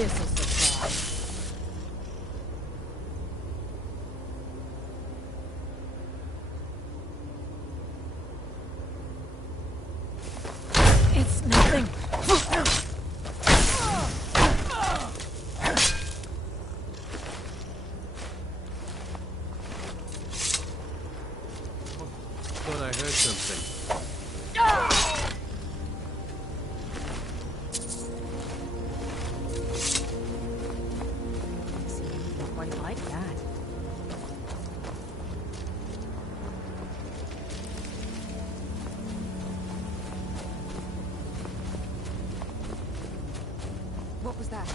this a surprise? It's nothing. Thought I heard something. Quite like that. What was that?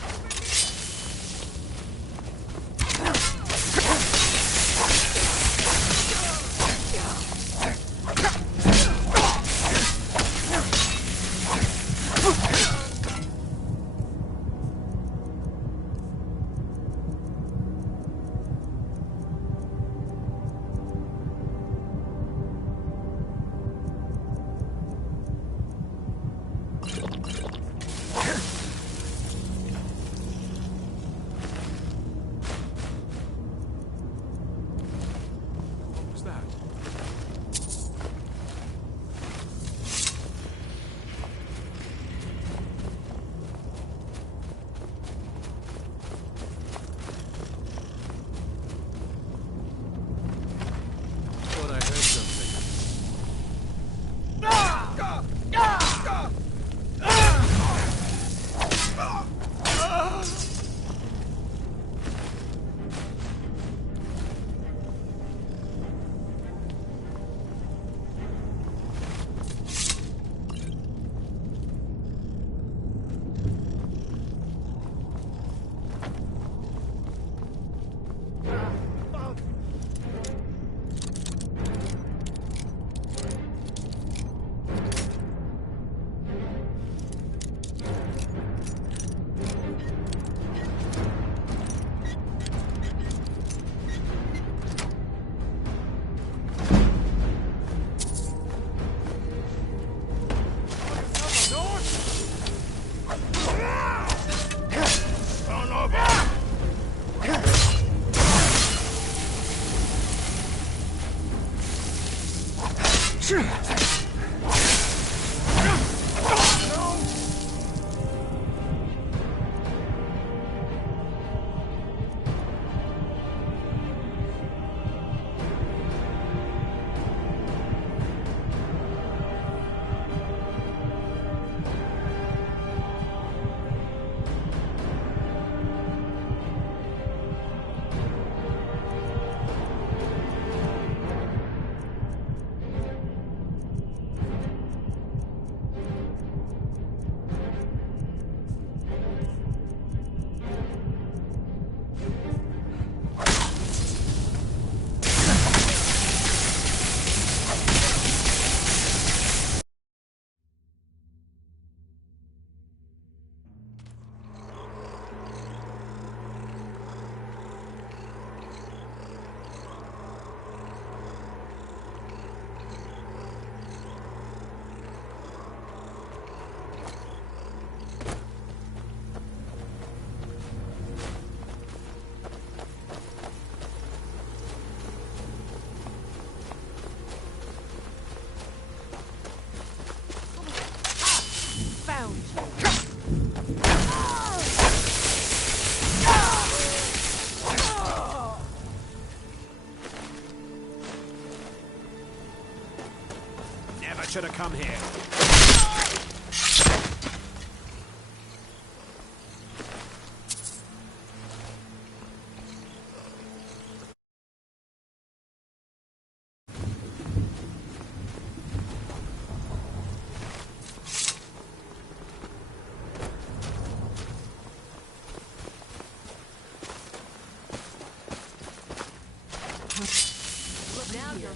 What was that? Thought I heard something. Found you. Never should have come here.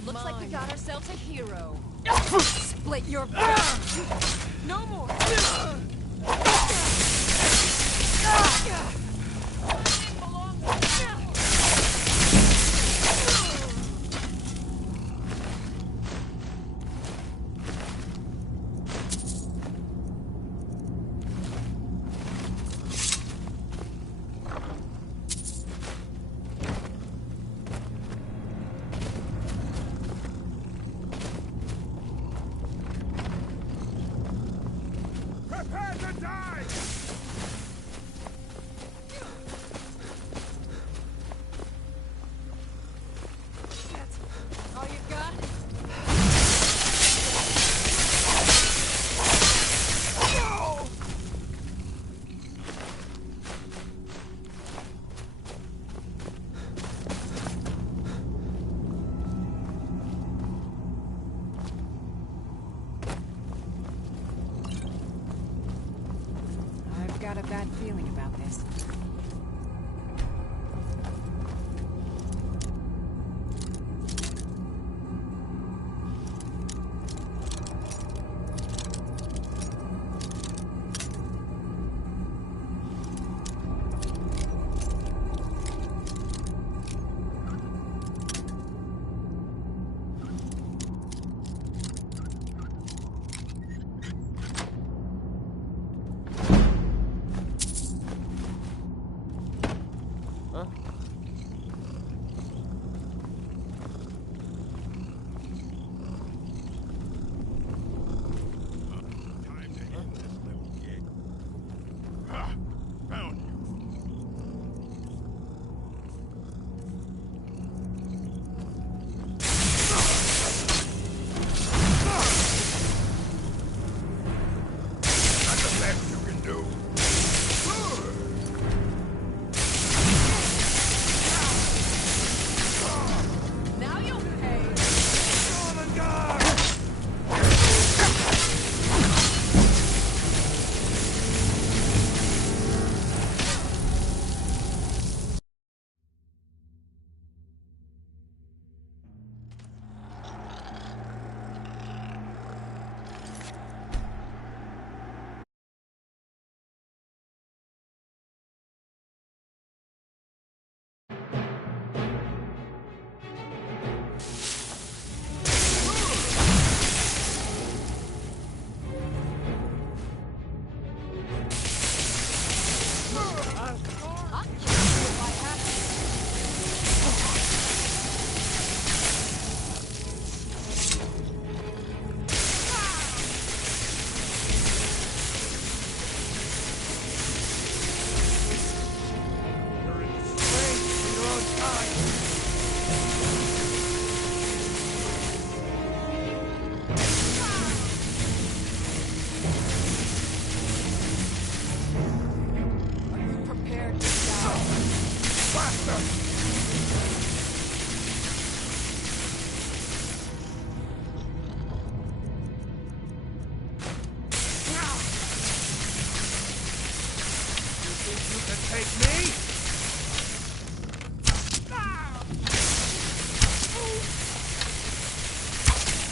Looks like we got ourselves a hero. Split your no more. bad feeling about this.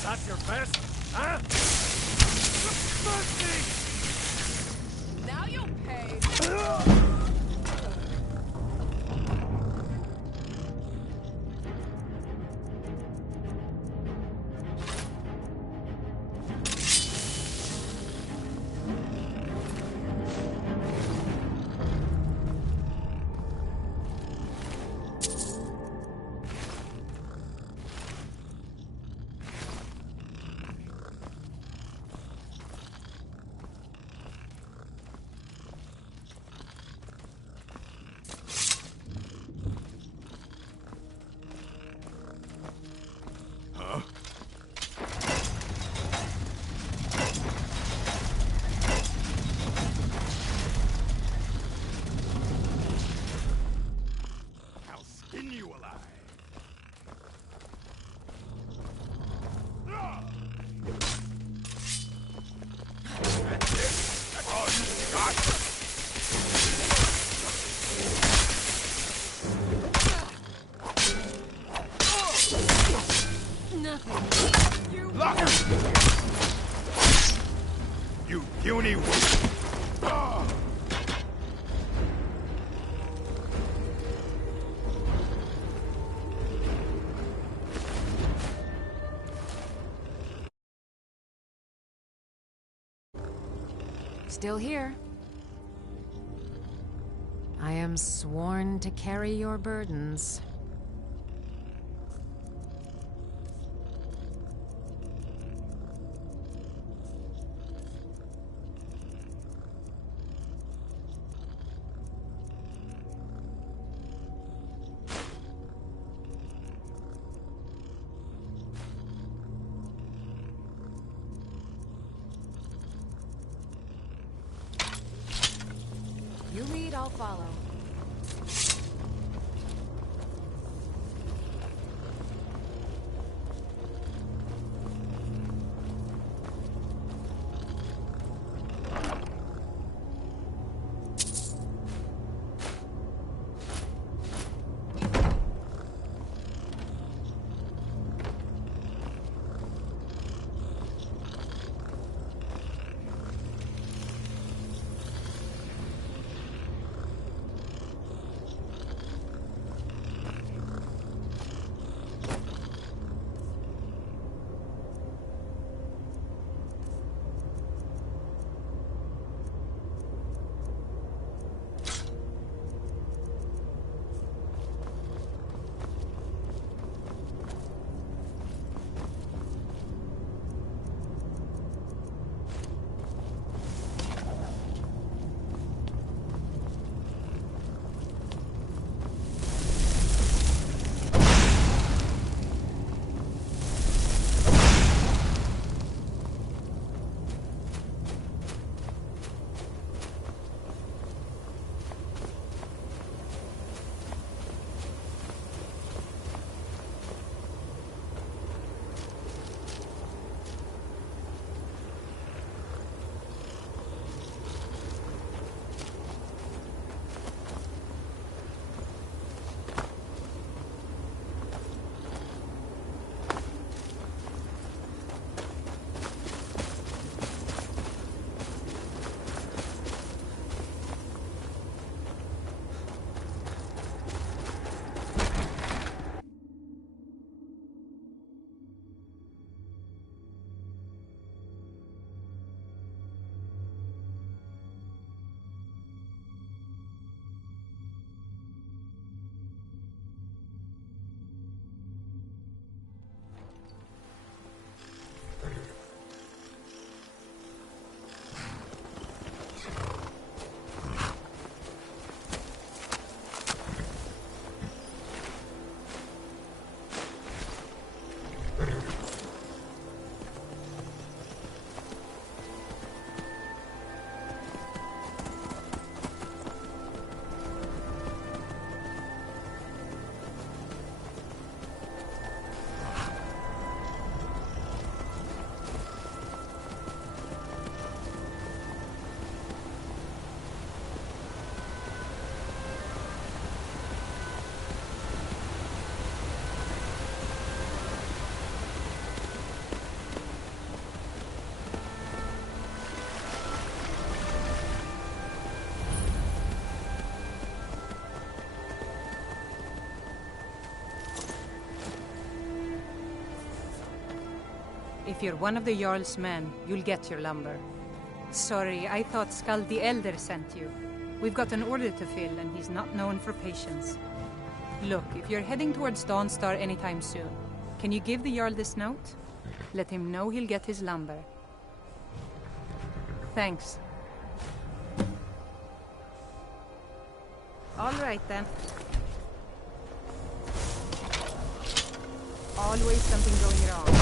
That's your best, huh? Mercy! Now you'll pay. You puny Still here. I am sworn to carry your burdens. You lead, I'll follow. If you're one of the Jarl's men, you'll get your lumber. Sorry, I thought Skald the Elder sent you. We've got an order to fill, and he's not known for patience. Look, if you're heading towards Dawnstar anytime soon, can you give the Jarl this note? Let him know he'll get his lumber. Thanks. All right, then. Always something going wrong.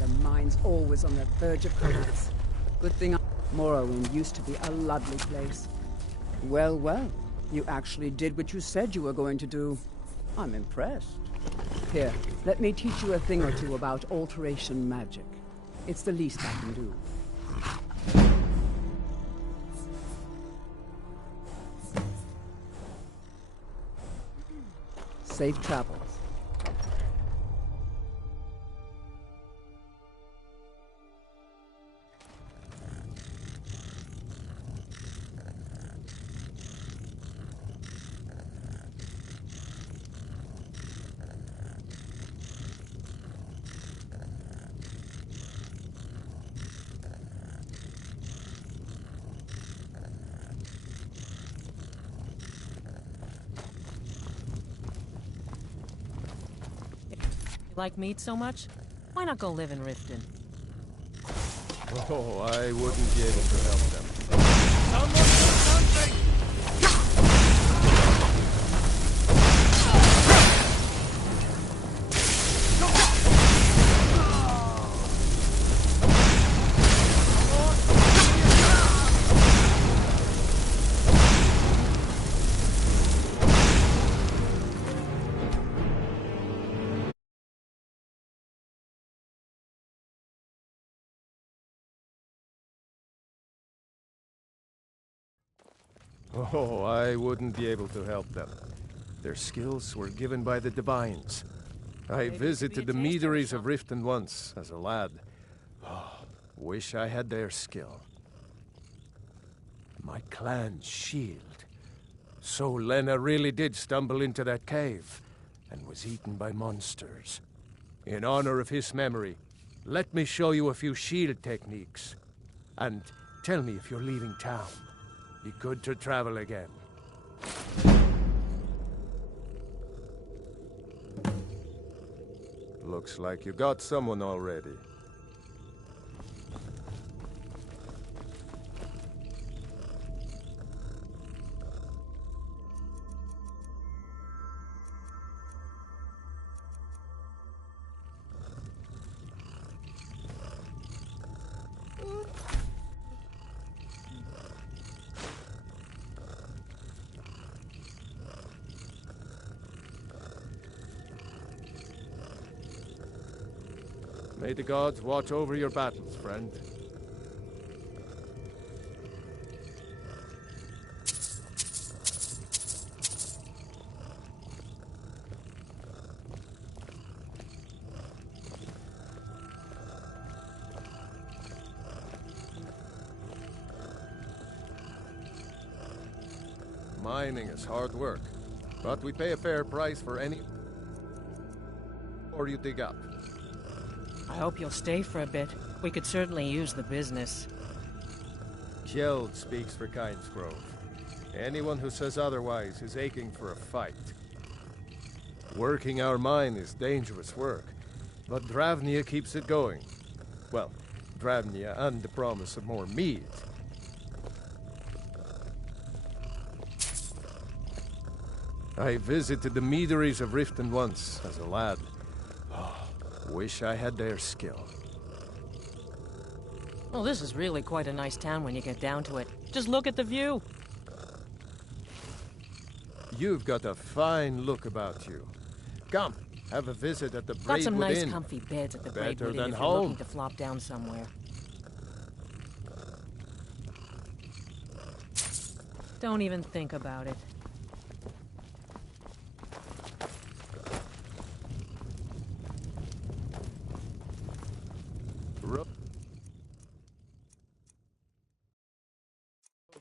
The mine's always on the verge of collapse. Good thing Morrowind used to be a lovely place. Well, well, you actually did what you said you were going to do. I'm impressed. Here, let me teach you a thing or two about alteration magic. It's the least I can do. Safe travels. You like meat so much? Why not go live in Riften? Oh, I wouldn't be able to help them. Someone do something! Oh, I wouldn't be able to help them. Their skills were given by the Divines. I visited the meaderies of Riften once, as a lad. Oh, wish I had their skill. My clan's shield. So Lena really did stumble into that cave, and was eaten by monsters. In honor of his memory, let me show you a few shield techniques. And tell me if you're leaving town. Be good to travel again. Looks like you got someone already. May the gods watch over your battles, friend. Mining is hard work, but we pay a fair price for any ore you dig up. I hope you'll stay for a bit. We could certainly use the business. Kjeld speaks for Kynesgrove. Anyone who says otherwise is aching for a fight. Working our mine is dangerous work, but Dravnia keeps it going. Well, Dravnia and the promise of more meat. I visited the meaderies of Riften once as a lad. Oh, wish I had their skill. Well, this is really quite a nice town when you get down to it. Just look at the view. You've got a fine look about you. Come, have a visit at the Got Braidwood some nice Inn. comfy beds at the Better Braidwood Inn than if you're home. looking to flop down somewhere. Don't even think about it.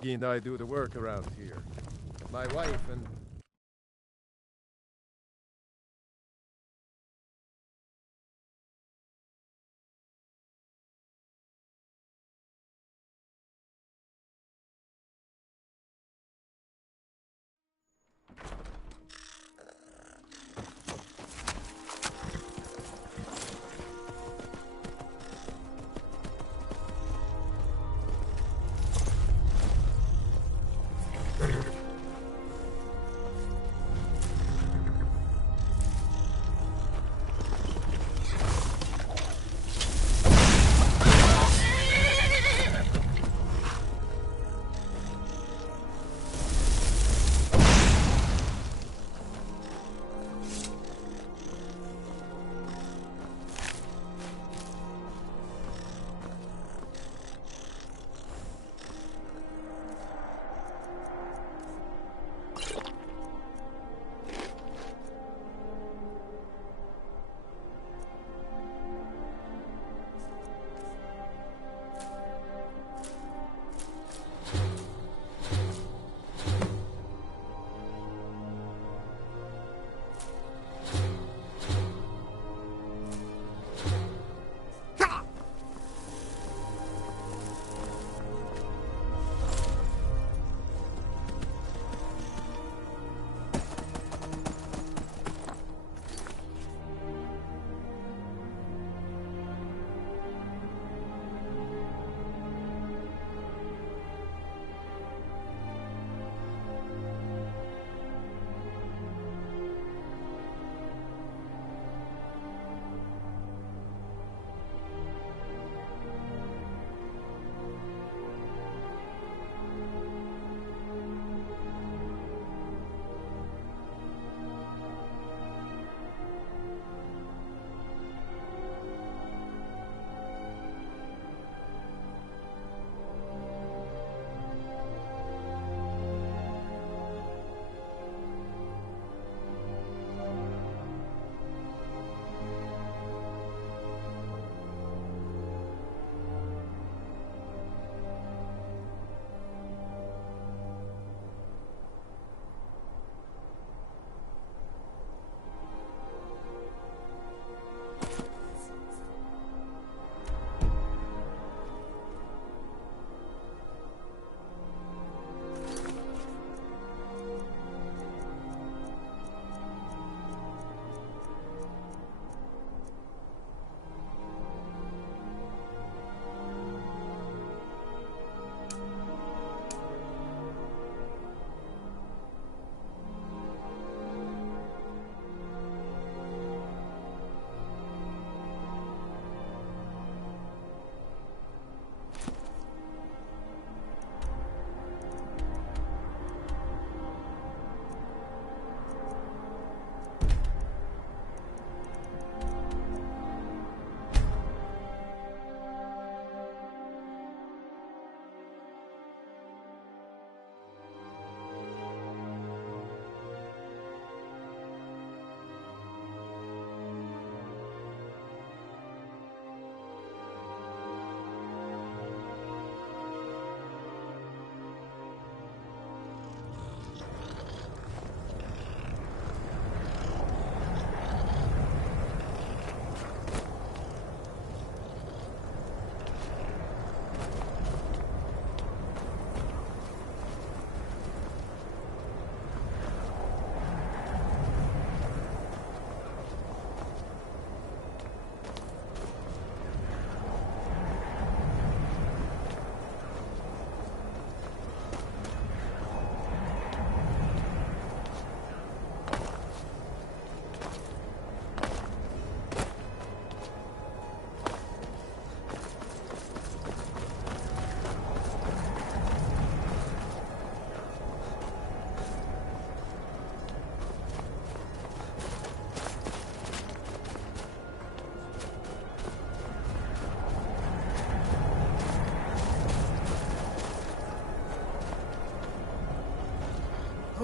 Rogi and I do the work around here. My wife and...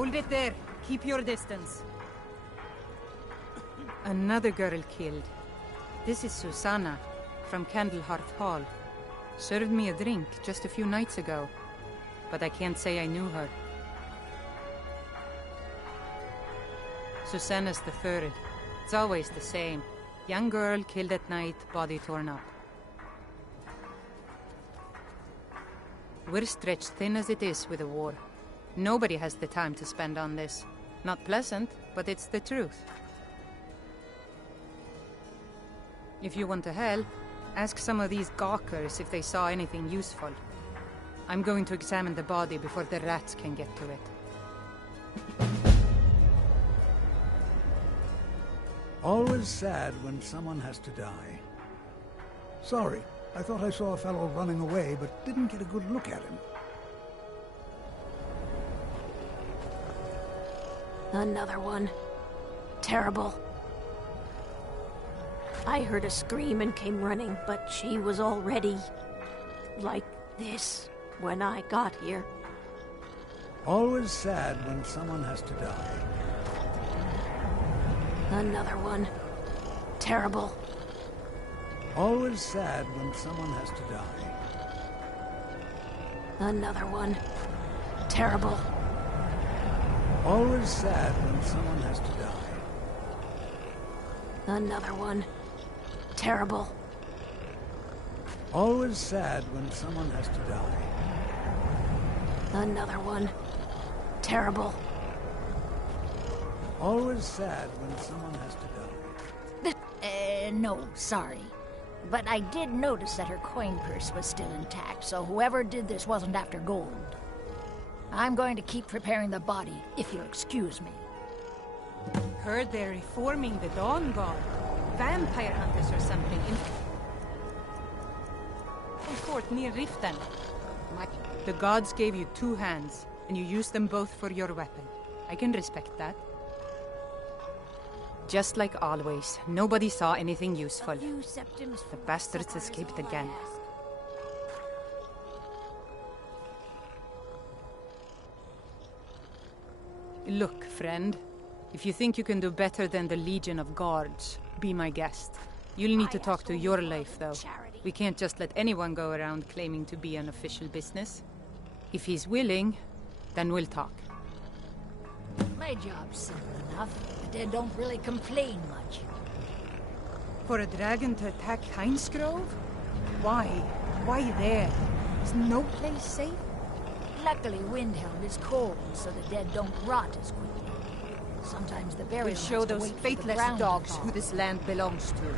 Hold it there. Keep your distance. Another girl killed. This is Susanna, from Candlehearth Hall. Served me a drink just a few nights ago, but I can't say I knew her. Susanna's the third. It's always the same. Young girl killed at night, body torn up. We're stretched thin as it is with the war. Nobody has the time to spend on this. Not pleasant, but it's the truth. If you want to help, ask some of these gawkers if they saw anything useful. I'm going to examine the body before the rats can get to it. Always sad when someone has to die. Sorry, I thought I saw a fellow running away, but didn't get a good look at him. Another one. Terrible. I heard a scream and came running, but she was already like this when I got here. Always sad when someone has to die. Another one. Terrible. Always sad when someone has to die. Another one. Terrible. Always sad when someone has to die. Another one. Terrible. Always sad when someone has to die. Another one. Terrible. Always sad when someone has to die. No, sorry. But I did notice that her coin purse was still intact, so whoever did this wasn't after gold. I'm going to keep preparing the body, if you'll excuse me. Heard they're reforming the Dawn God. Vampire hunters or something in fort near Riften. The gods gave you 2 hands, and you used them both for your weapon. I can respect that. Just like always, nobody saw anything useful. The bastards escaped again. Look, friend. If you think you can do better than the Legion of Guards, be my guest. You'll need to talk to your life, though. We can't just let anyone go around claiming to be an official business. If he's willing, then we'll talk. My job's simple enough. The dead don't really complain much. For a dragon to attack Heinsgrove? Why? Why there? Is no place safe? Luckily, Windhelm is cold, so the dead don't rot as quickly. Sometimes the burial We'll show has to those wait for the faithless ground to dogs thaw. who this land belongs to.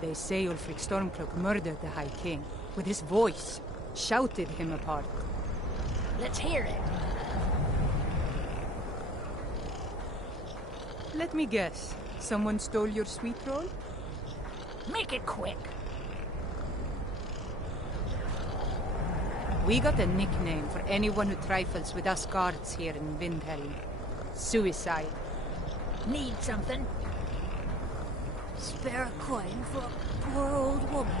They say Ulfric Stormcloak murdered the High King with his voice, shouted him apart. Let's hear it. Let me guess. Someone stole your sweet roll? Make it quick. We got a nickname for anyone who trifles with us guards here in Windhelm. Suicide. Need something? Spare a coin for a poor old woman.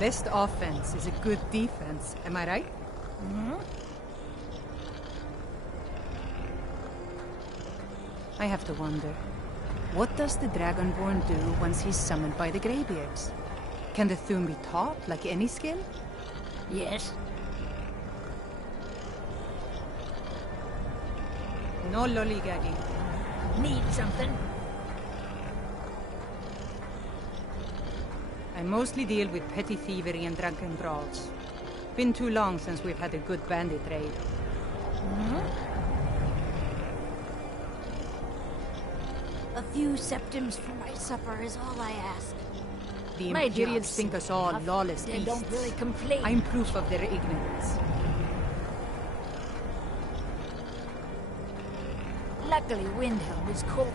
Best offense is a good defense, am I right? I have to wonder, what does the Dragonborn do once he's summoned by the Greybeards? Can the Thune be taught like any skill? Yes. No lollygagging. Need something? I mostly deal with petty thievery and drunken brawls. Been too long since we've had a good bandit raid. A few septims for my supper is all I ask. The My Imperials job's think us simple all enough. lawless They beasts. don't really complain. I'm proof of their ignorance. Luckily, Windhelm is cold,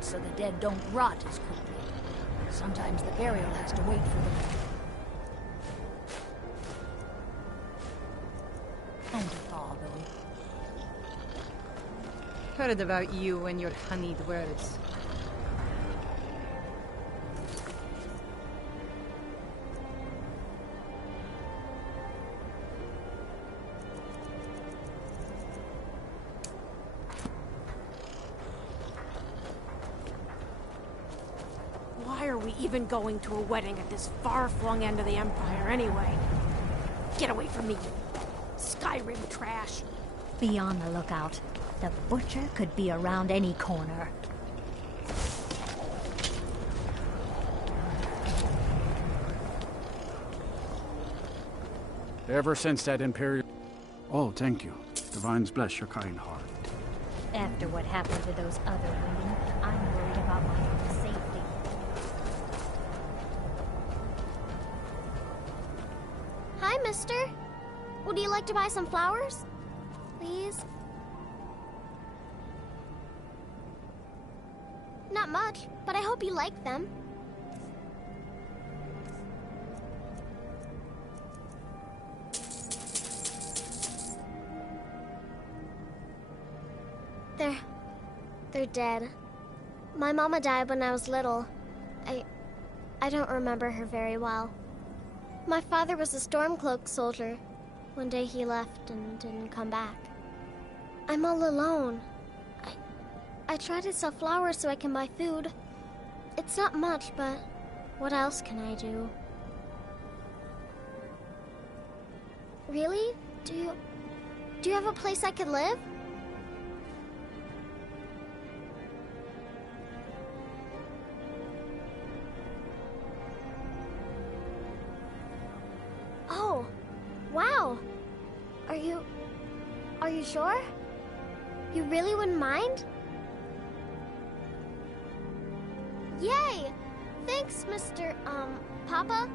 so the dead don't rot as quickly. Sometimes the burial has to wait for them. Time to thaw, though. Heard about you and your honeyed words. we even going to a wedding at this far-flung end of the Empire anyway? Get away from me, you Skyrim trash. Be on the lookout. The butcher could be around any corner. Ever since that Imperial... Oh, thank you. Divines bless your kind heart. After what happened to those other women, I'm worried about my own safety. Hi, mister. Would you like to buy some flowers? Please? Not much, but I hope you like them. They're dead. My mama died when I was little. I don't remember her very well. My father was a Stormcloak soldier. One day he left and didn't come back. I'm all alone. I try to sell flowers so I can buy food. It's not much, but what else can I do? Really? Do you have a place I could live? Oh, wow. Are you sure? You really wouldn't mind? Yay! Thanks, Mr. Papa.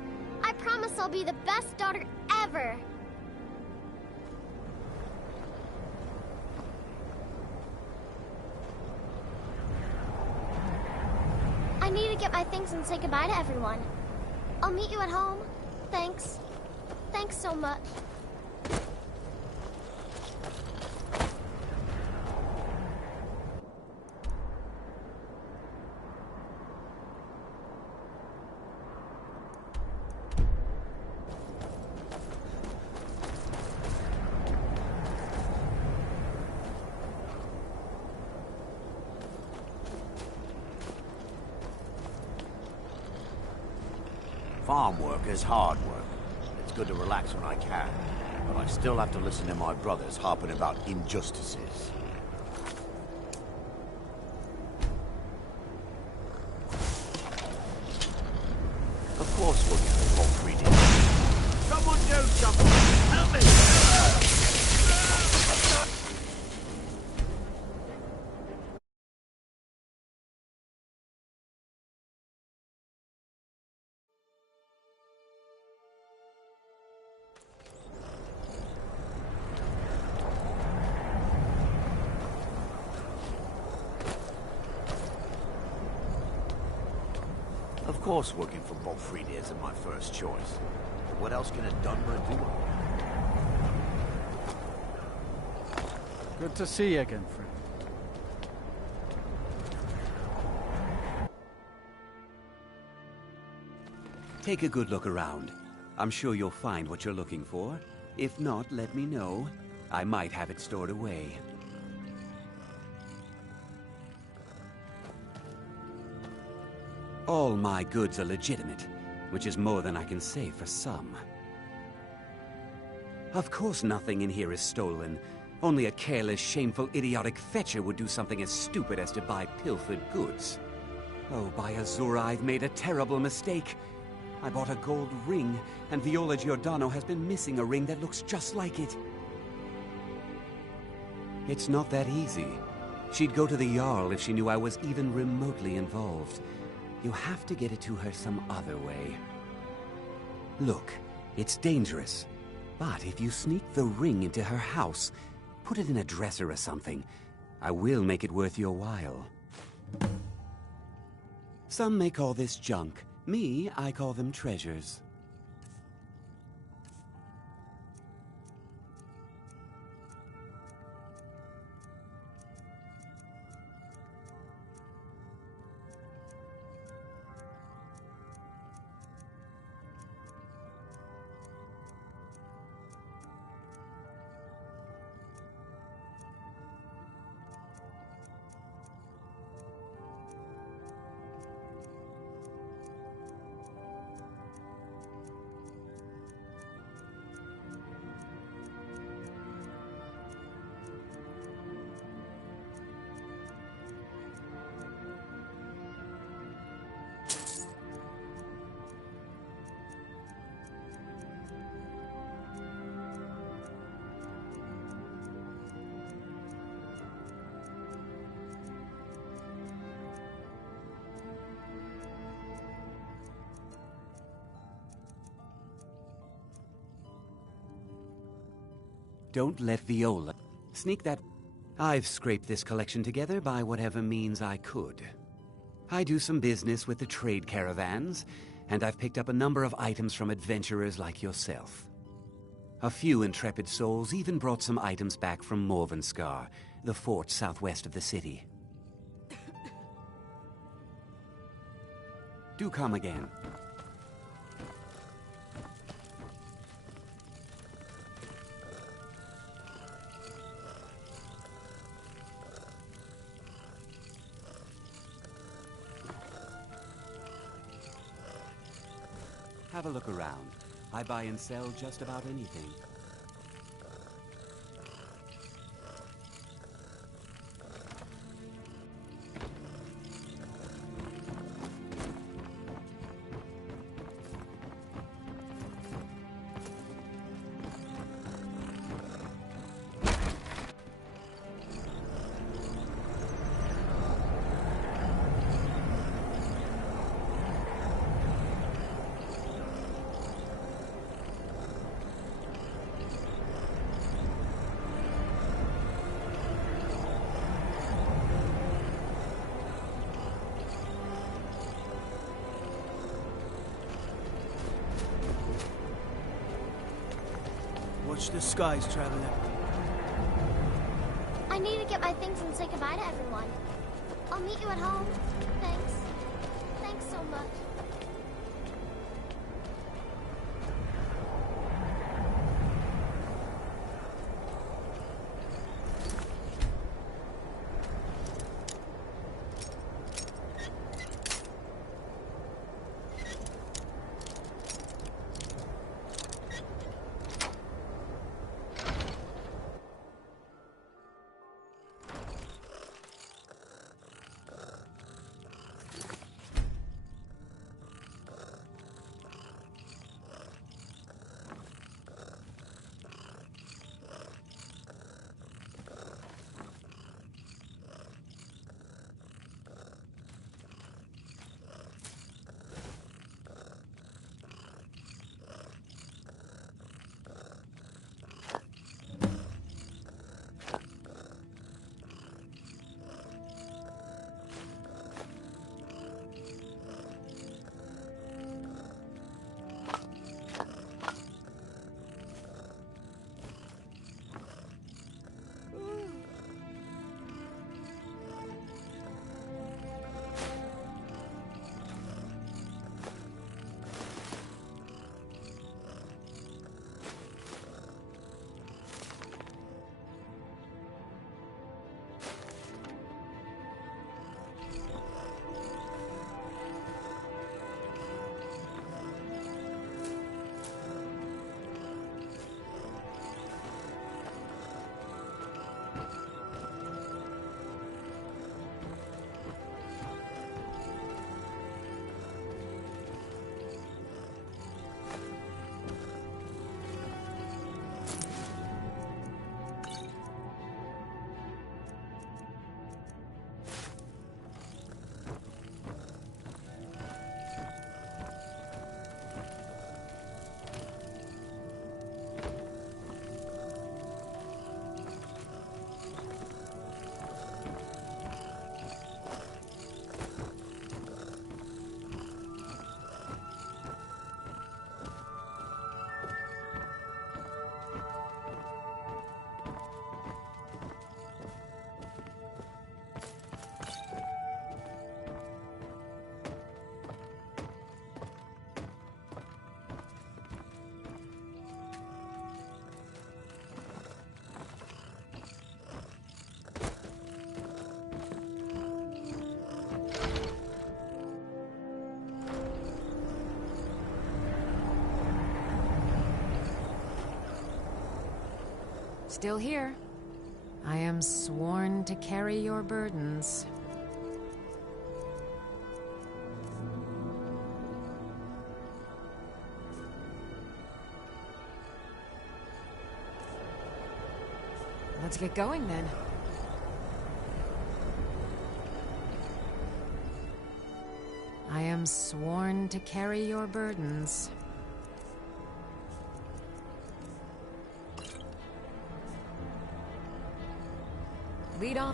I promise I'll be the best daughter ever. I need to get my things and say goodbye to everyone. I'll meet you at home. Thanks. Thanks so much. Farm work is hard work. It's good to relax when I can, but I still have to listen to my brothers harping about injustices. Of course we'll get the whole greedy. Someone do something! Help me! Of course working for Bolfredi isn't my first choice. But what else can a Dunmer do? Good to see you again, friend. Take a good look around. I'm sure you'll find what you're looking for. If not, let me know. I might have it stored away. All my goods are legitimate, which is more than I can say for some. Of course nothing in here is stolen. Only a careless, shameful, idiotic fetcher would do something as stupid as to buy pilfered goods. Oh, by Azura, I've made a terrible mistake. I bought a gold ring, and Viola Giordano has been missing a ring that looks just like it. It's not that easy. She'd go to the Jarl if she knew I was even remotely involved. You have to get it to her some other way. Look, it's dangerous. But if you sneak the ring into her house, put it in a dresser or something, I will make it worth your while. Some may call this junk. Me, I call them treasures. Don't let Viola sneak that. I've scraped this collection together by whatever means I could. I do some business with the trade caravans, and I've picked up a number of items from adventurers like yourself. A few intrepid souls even brought some items back from Morvenskar, the fort southwest of the city. Do come again. Have a look around. I buy and sell just about anything. Watch the skies, traveler. I need to get my things and say goodbye to everyone. I'll meet you at home. Thanks. Thanks so much. Still here. I am sworn to carry your burdens. Let's get going then. I am sworn to carry your burdens. Lead on.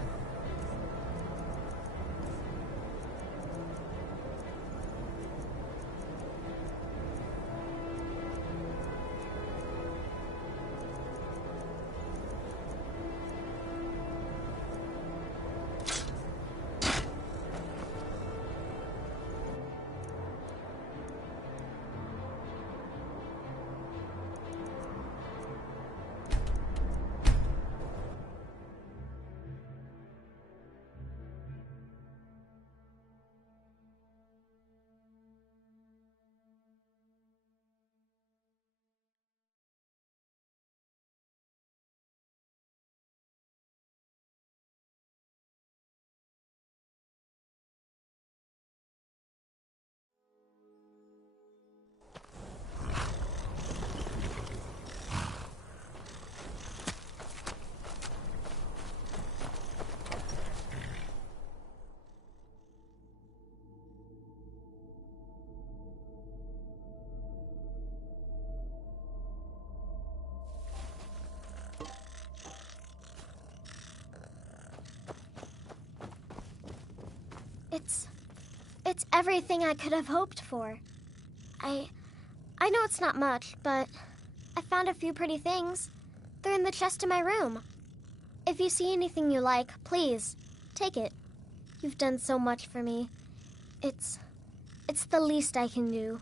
It's everything I could have hoped for. I know it's not much, but I found a few pretty things. They're in the chest in my room. If you see anything you like, please, take it. You've done so much for me. It's the least I can do.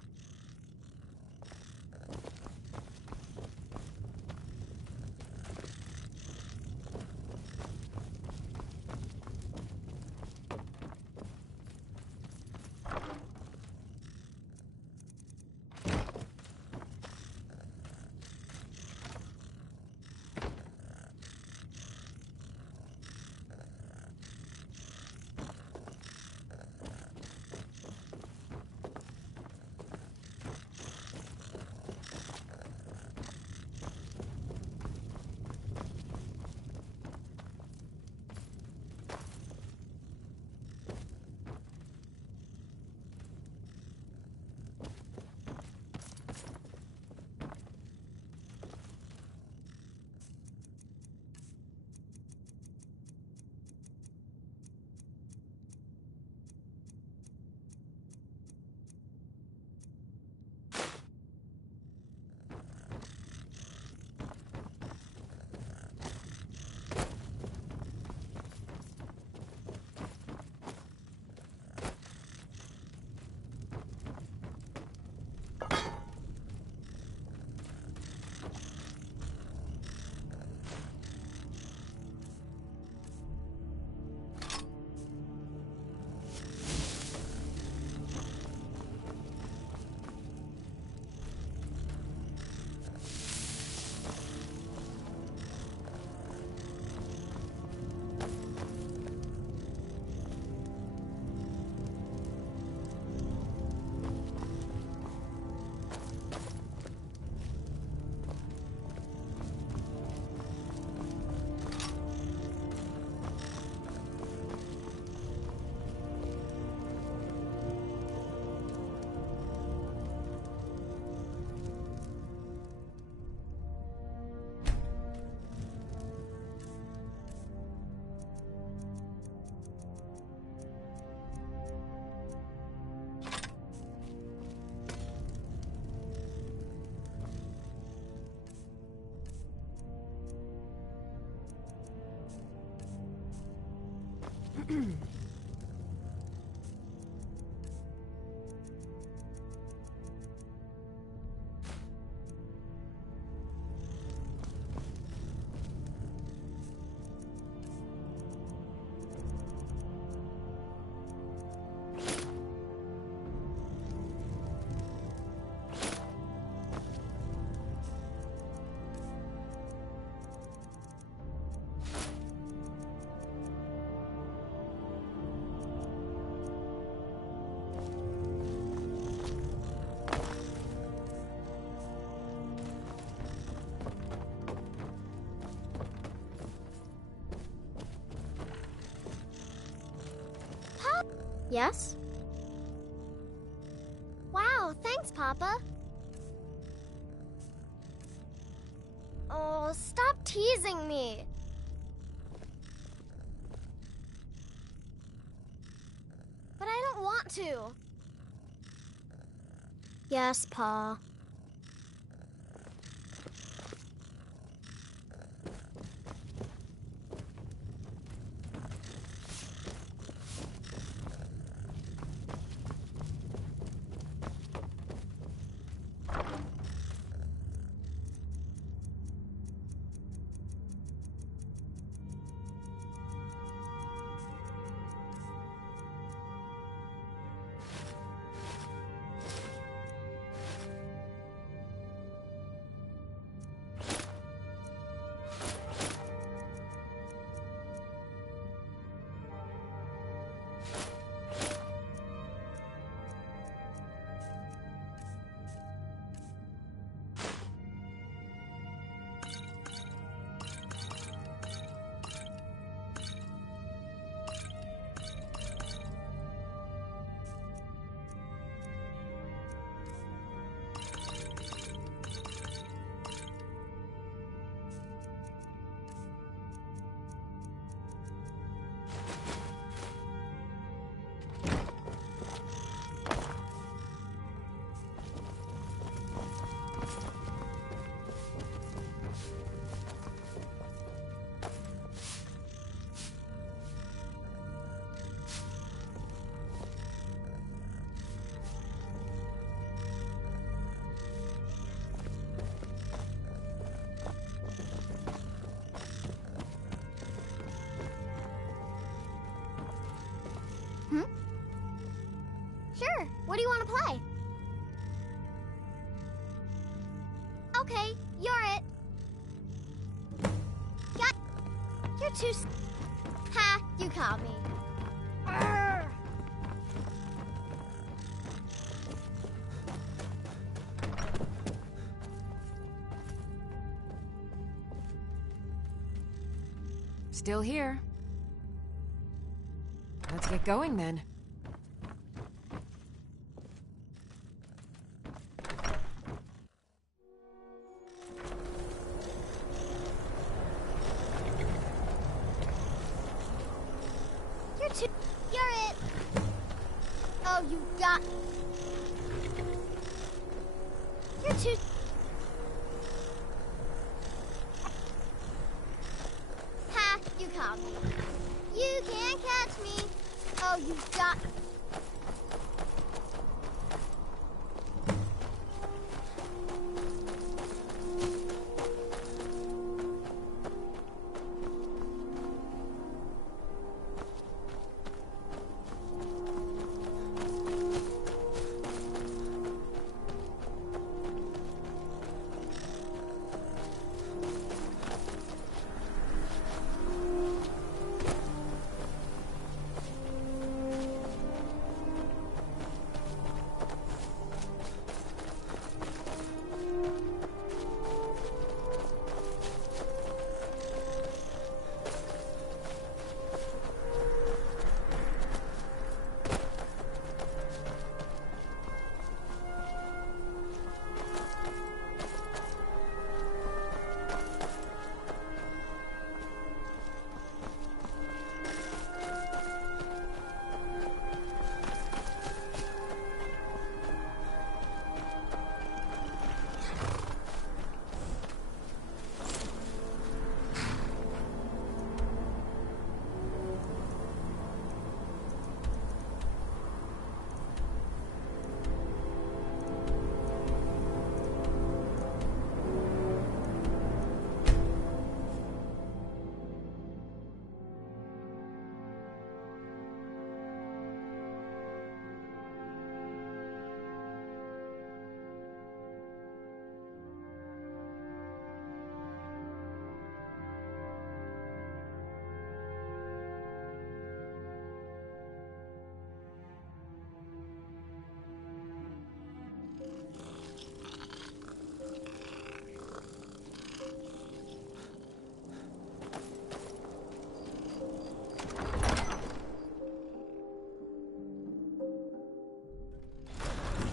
Yes? Wow, thanks, Papa. Oh, stop teasing me. to. Yes, Pa. Sure. What do you want to play? Okay, you're it. Got. You're too. Ha! You caught me. Arr! Still here. Let's get going then. You're it. Oh, you got. You're too. Ha! You caught me. You can't catch me. Oh, you got.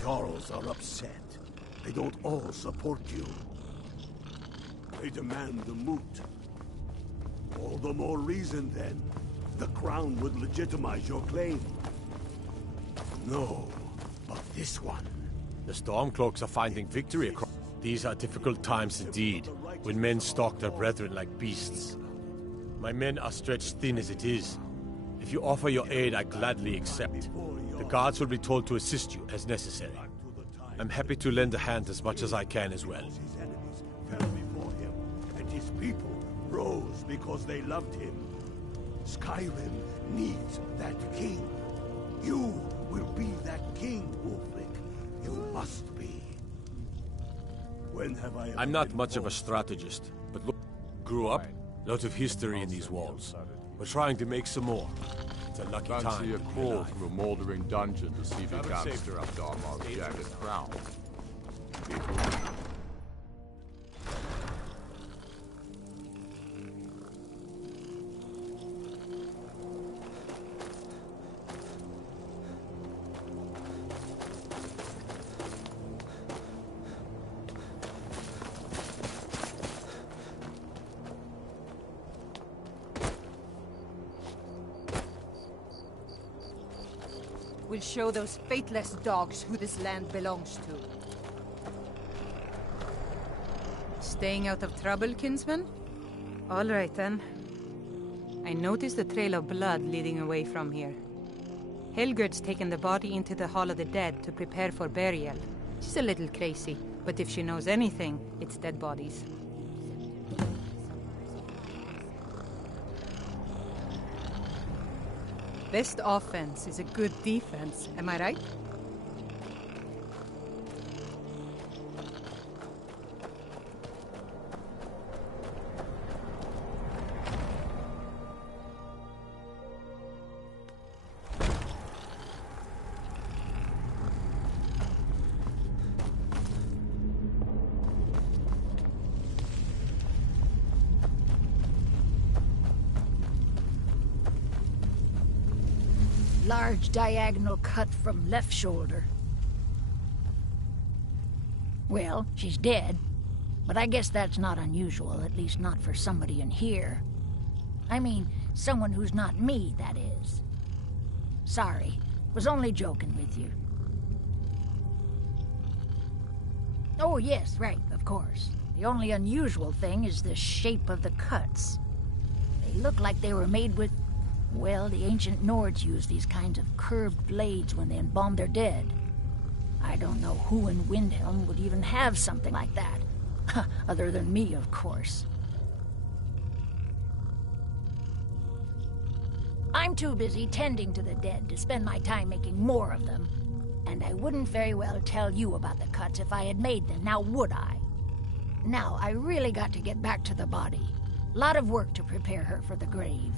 Jarls are upset. They don't all support you. They demand the moot. All the more reason, then. The crown would legitimize your claim. No, but this one. The Stormcloaks are finding victory across. These are difficult times indeed, when men stalk their brethren like beasts. My men are stretched thin as it is. If you offer your aid, I gladly accept. The guards will be told to assist you as necessary. I'm happy to lend a hand as much as I can as well. His enemies fell before him, and his people rose because they loved him. Skyrim needs that king. You will be that king, Ulfric. You must be. When have I I'm not much of a strategist, but look, grew up, lot of history in these walls. We're trying to make some more. It's a lucky time. Fancy a crawl through a moldering dungeon to see the gangster of Darmar's jagged crown. We'll show those faithless dogs who this land belongs to. Staying out of trouble, kinsman? All right, then. I noticed a trail of blood leading away from here. Helgerd's taken the body into the Hall of the Dead to prepare for burial. She's a little crazy, but if she knows anything, it's dead bodies. Best offense is a good defense, am I right? Large diagonal cut from left shoulder. Well, she's dead, but I guess that's not unusual, at least not for somebody in here. I mean, someone who's not me, that is. Sorry, was only joking with you. Oh yes, right, of course. The only unusual thing is the shape of the cuts. They look like they were made with... Well, the ancient Nords used these kinds of curved blades when they embalmed their dead. I don't know who in Windhelm would even have something like that. Other than me, of course. I'm too busy tending to the dead to spend my time making more of them. And I wouldn't very well tell you about the cuts if I had made them, now would I? Now, I really got to get back to the body. Lot of work to prepare her for the grave.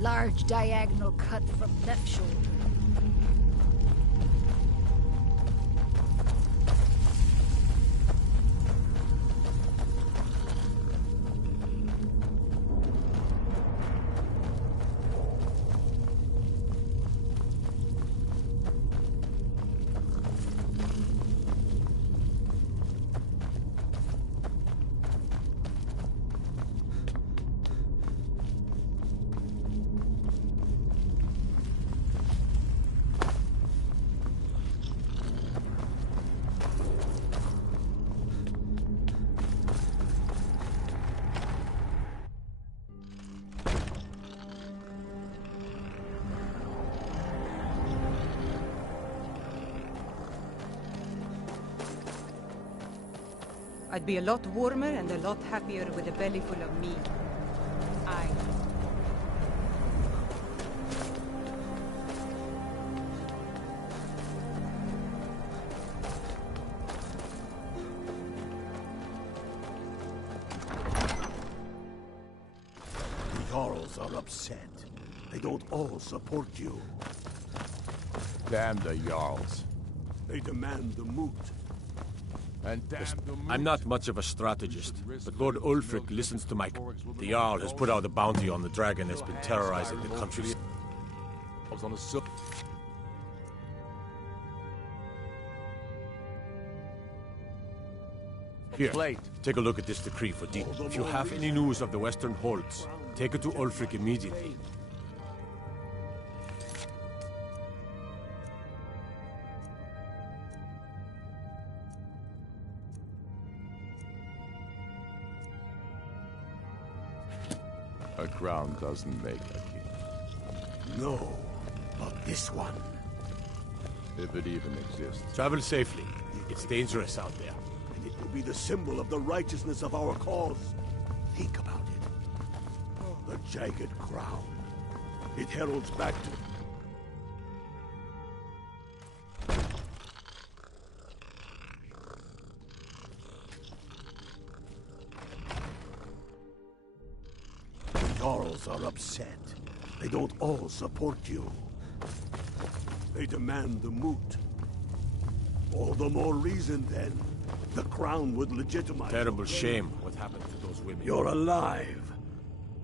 Large diagonal cut from left shoulder. I'd be a lot warmer and a lot happier with a belly full of meat. Aye. The Jarls are upset. They don't all support you. Damn the Jarls. They demand the moot. I'm not much of a strategist, but Lord Ulfric listens to my... The Jarl has put out a bounty on the dragon that's been terrorizing the country. Here, take a look at this decree for Dean. If you have any news of the Western Holds, take it to Ulfric immediately. A crown doesn't make a king. No, but this one. If it even exists. Travel safely. It's dangerous out there. And it will be the symbol of the righteousness of our cause. Think about it. The jagged crown. It heralds back to... Jarls are upset. They don't all support you. They demand the moot. All the more reason, then. The crown would legitimize... Terrible shame what happened to those women. You're alive.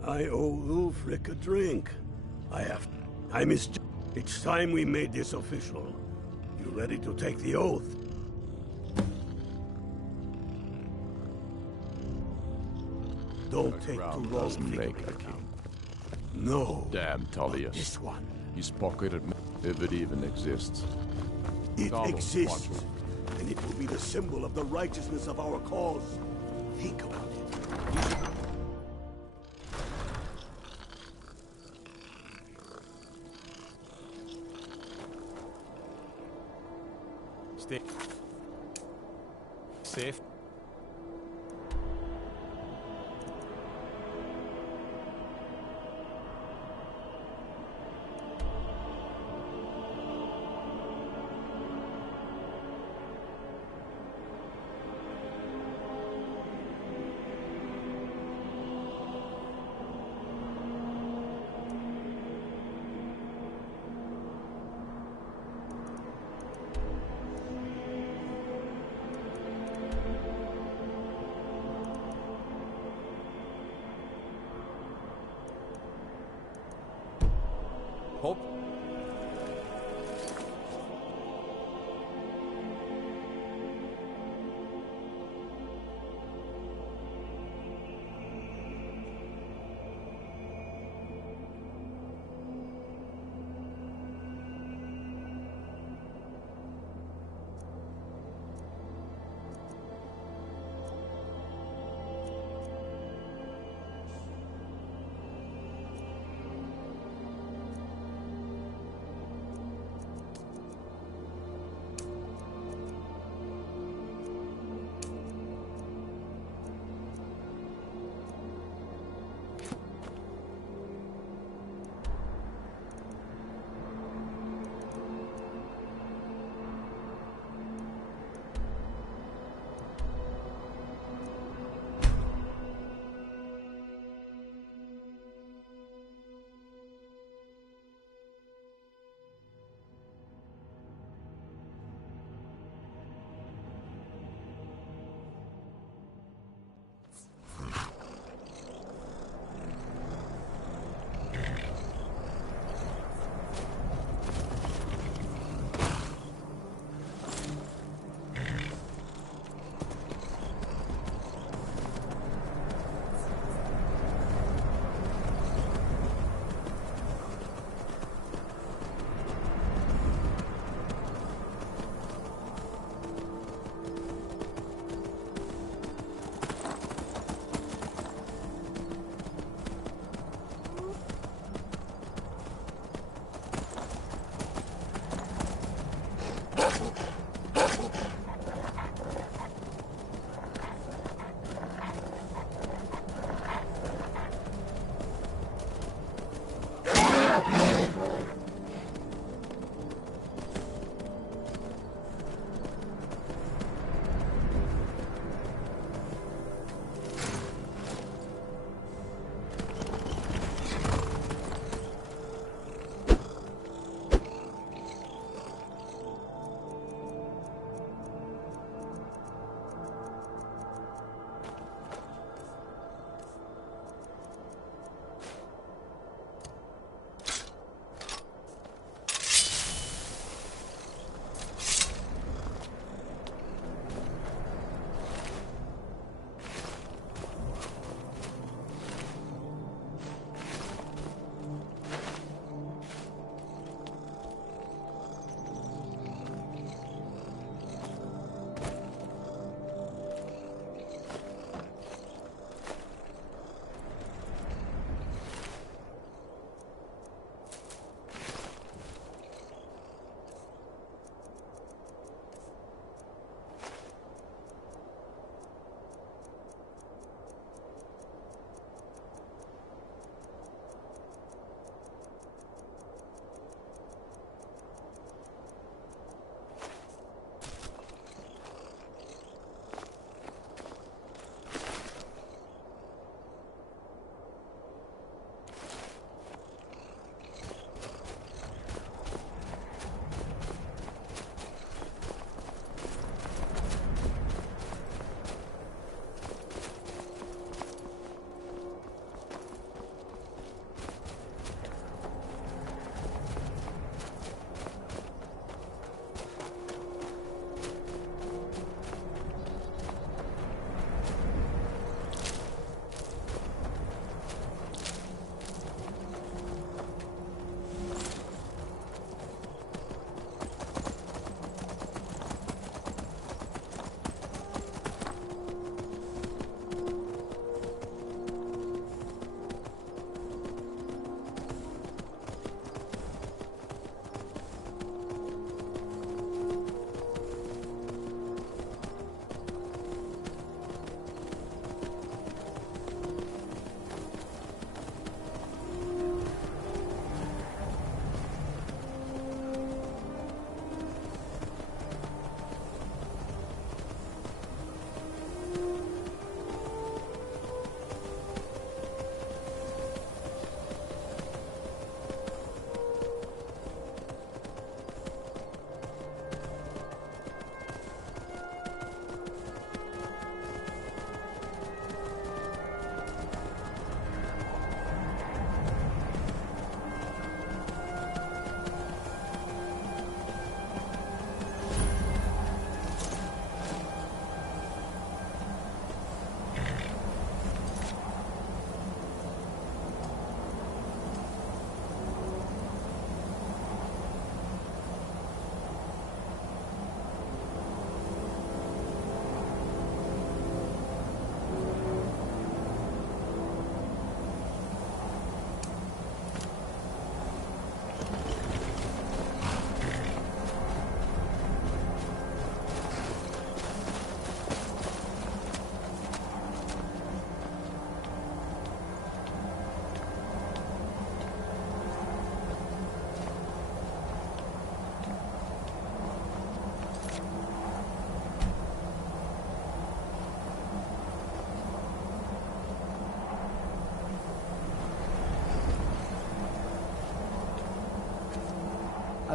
I owe Ulfric a drink. I missed... It's time we made this official. You ready to take the oath? Don't take too long make a king. No. Damn, Tullius. This one. You pocketed me, if it even exists. It Donald, exists. watch And it will be the symbol of the righteousness of our cause. Think about it. Stay safe. Hope.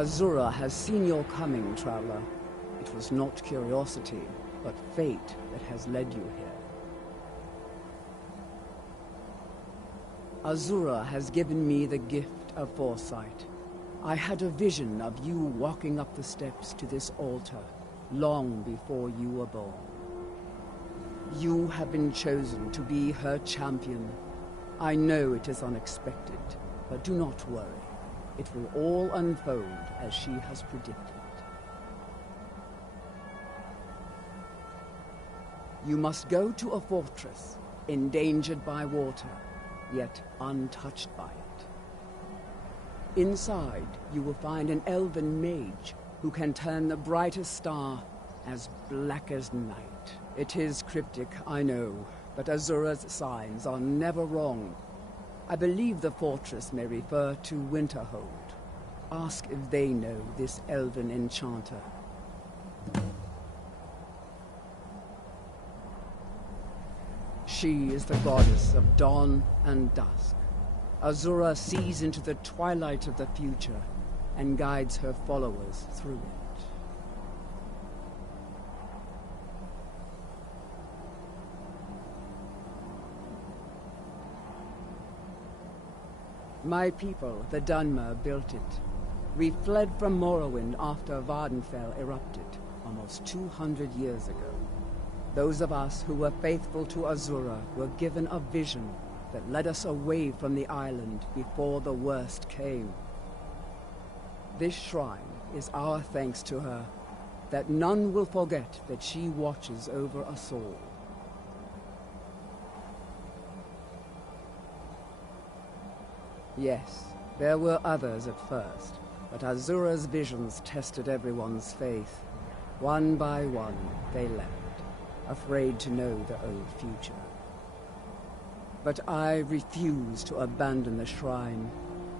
Azura has seen your coming, traveler. It was not curiosity, but fate that has led you here. Azura has given me the gift of foresight. I had a vision of you walking up the steps to this altar, long before you were born. You have been chosen to be her champion. I know it is unexpected, but do not worry. It will all unfold as she has predicted. You must go to a fortress, endangered by water, yet untouched by it. Inside, you will find an elven mage who can turn the brightest star as black as night. It is cryptic, I know, but Azura's signs are never wrong. I believe the fortress may refer to Winterhold. Ask if they know this elven enchanter. She is the goddess of dawn and dusk. Azura sees into the twilight of the future and guides her followers through it. My people, the Dunmer, built it. We fled from Morrowind after Vardenfell erupted, almost 200 years ago. Those of us who were faithful to Azura were given a vision that led us away from the island before the worst came. This shrine is our thanks to her, that none will forget that she watches over us all. Yes, there were others at first, but Azura's visions tested everyone's faith. One by one, they left, afraid to know the old future. But I refuse to abandon the shrine.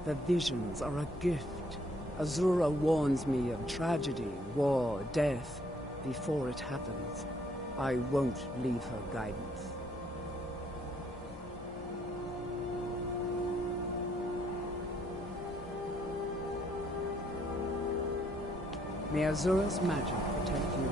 The visions are a gift. Azura warns me of tragedy, war, death, before it happens. I won't leave her guidance. May Azura's magic protect you.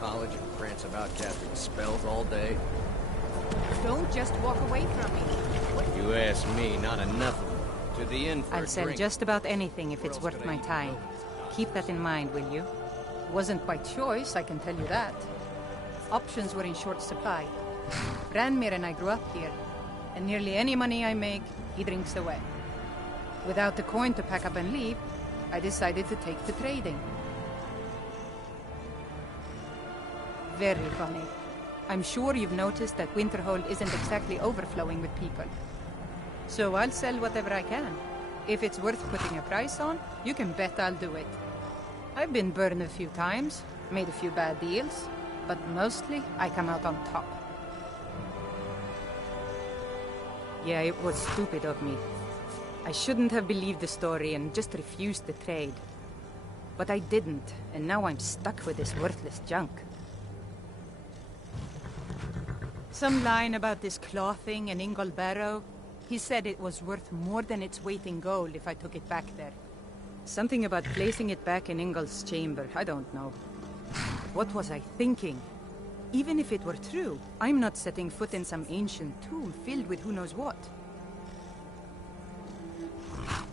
college and prance about casting spells all day? Don't just walk away from me. You ask me, not enough of them. To the inn for I'll a sell drink. just about anything if it's worth my time. Keep that in mind, will you? Wasn't by choice, I can tell you that. Options were in short supply. Branmir and I grew up here, and nearly any money I make, he drinks away. Without the coin to pack up and leave, I decided to take to trading. Very funny. I'm sure you've noticed that Winterhold isn't exactly overflowing with people. So I'll sell whatever I can. If it's worth putting a price on, you can bet I'll do it. I've been burned a few times, made a few bad deals, but mostly I come out on top. Yeah, it was stupid of me. I shouldn't have believed the story and just refused the trade. But I didn't, and now I'm stuck with this worthless junk. Some line about this clothing in Ingol Barrow. He said it was worth more than its weight in gold if I took it back there. Something about placing it back in Ingol's chamber, I don't know. What was I thinking? Even if it were true, I'm not setting foot in some ancient tomb filled with who knows what.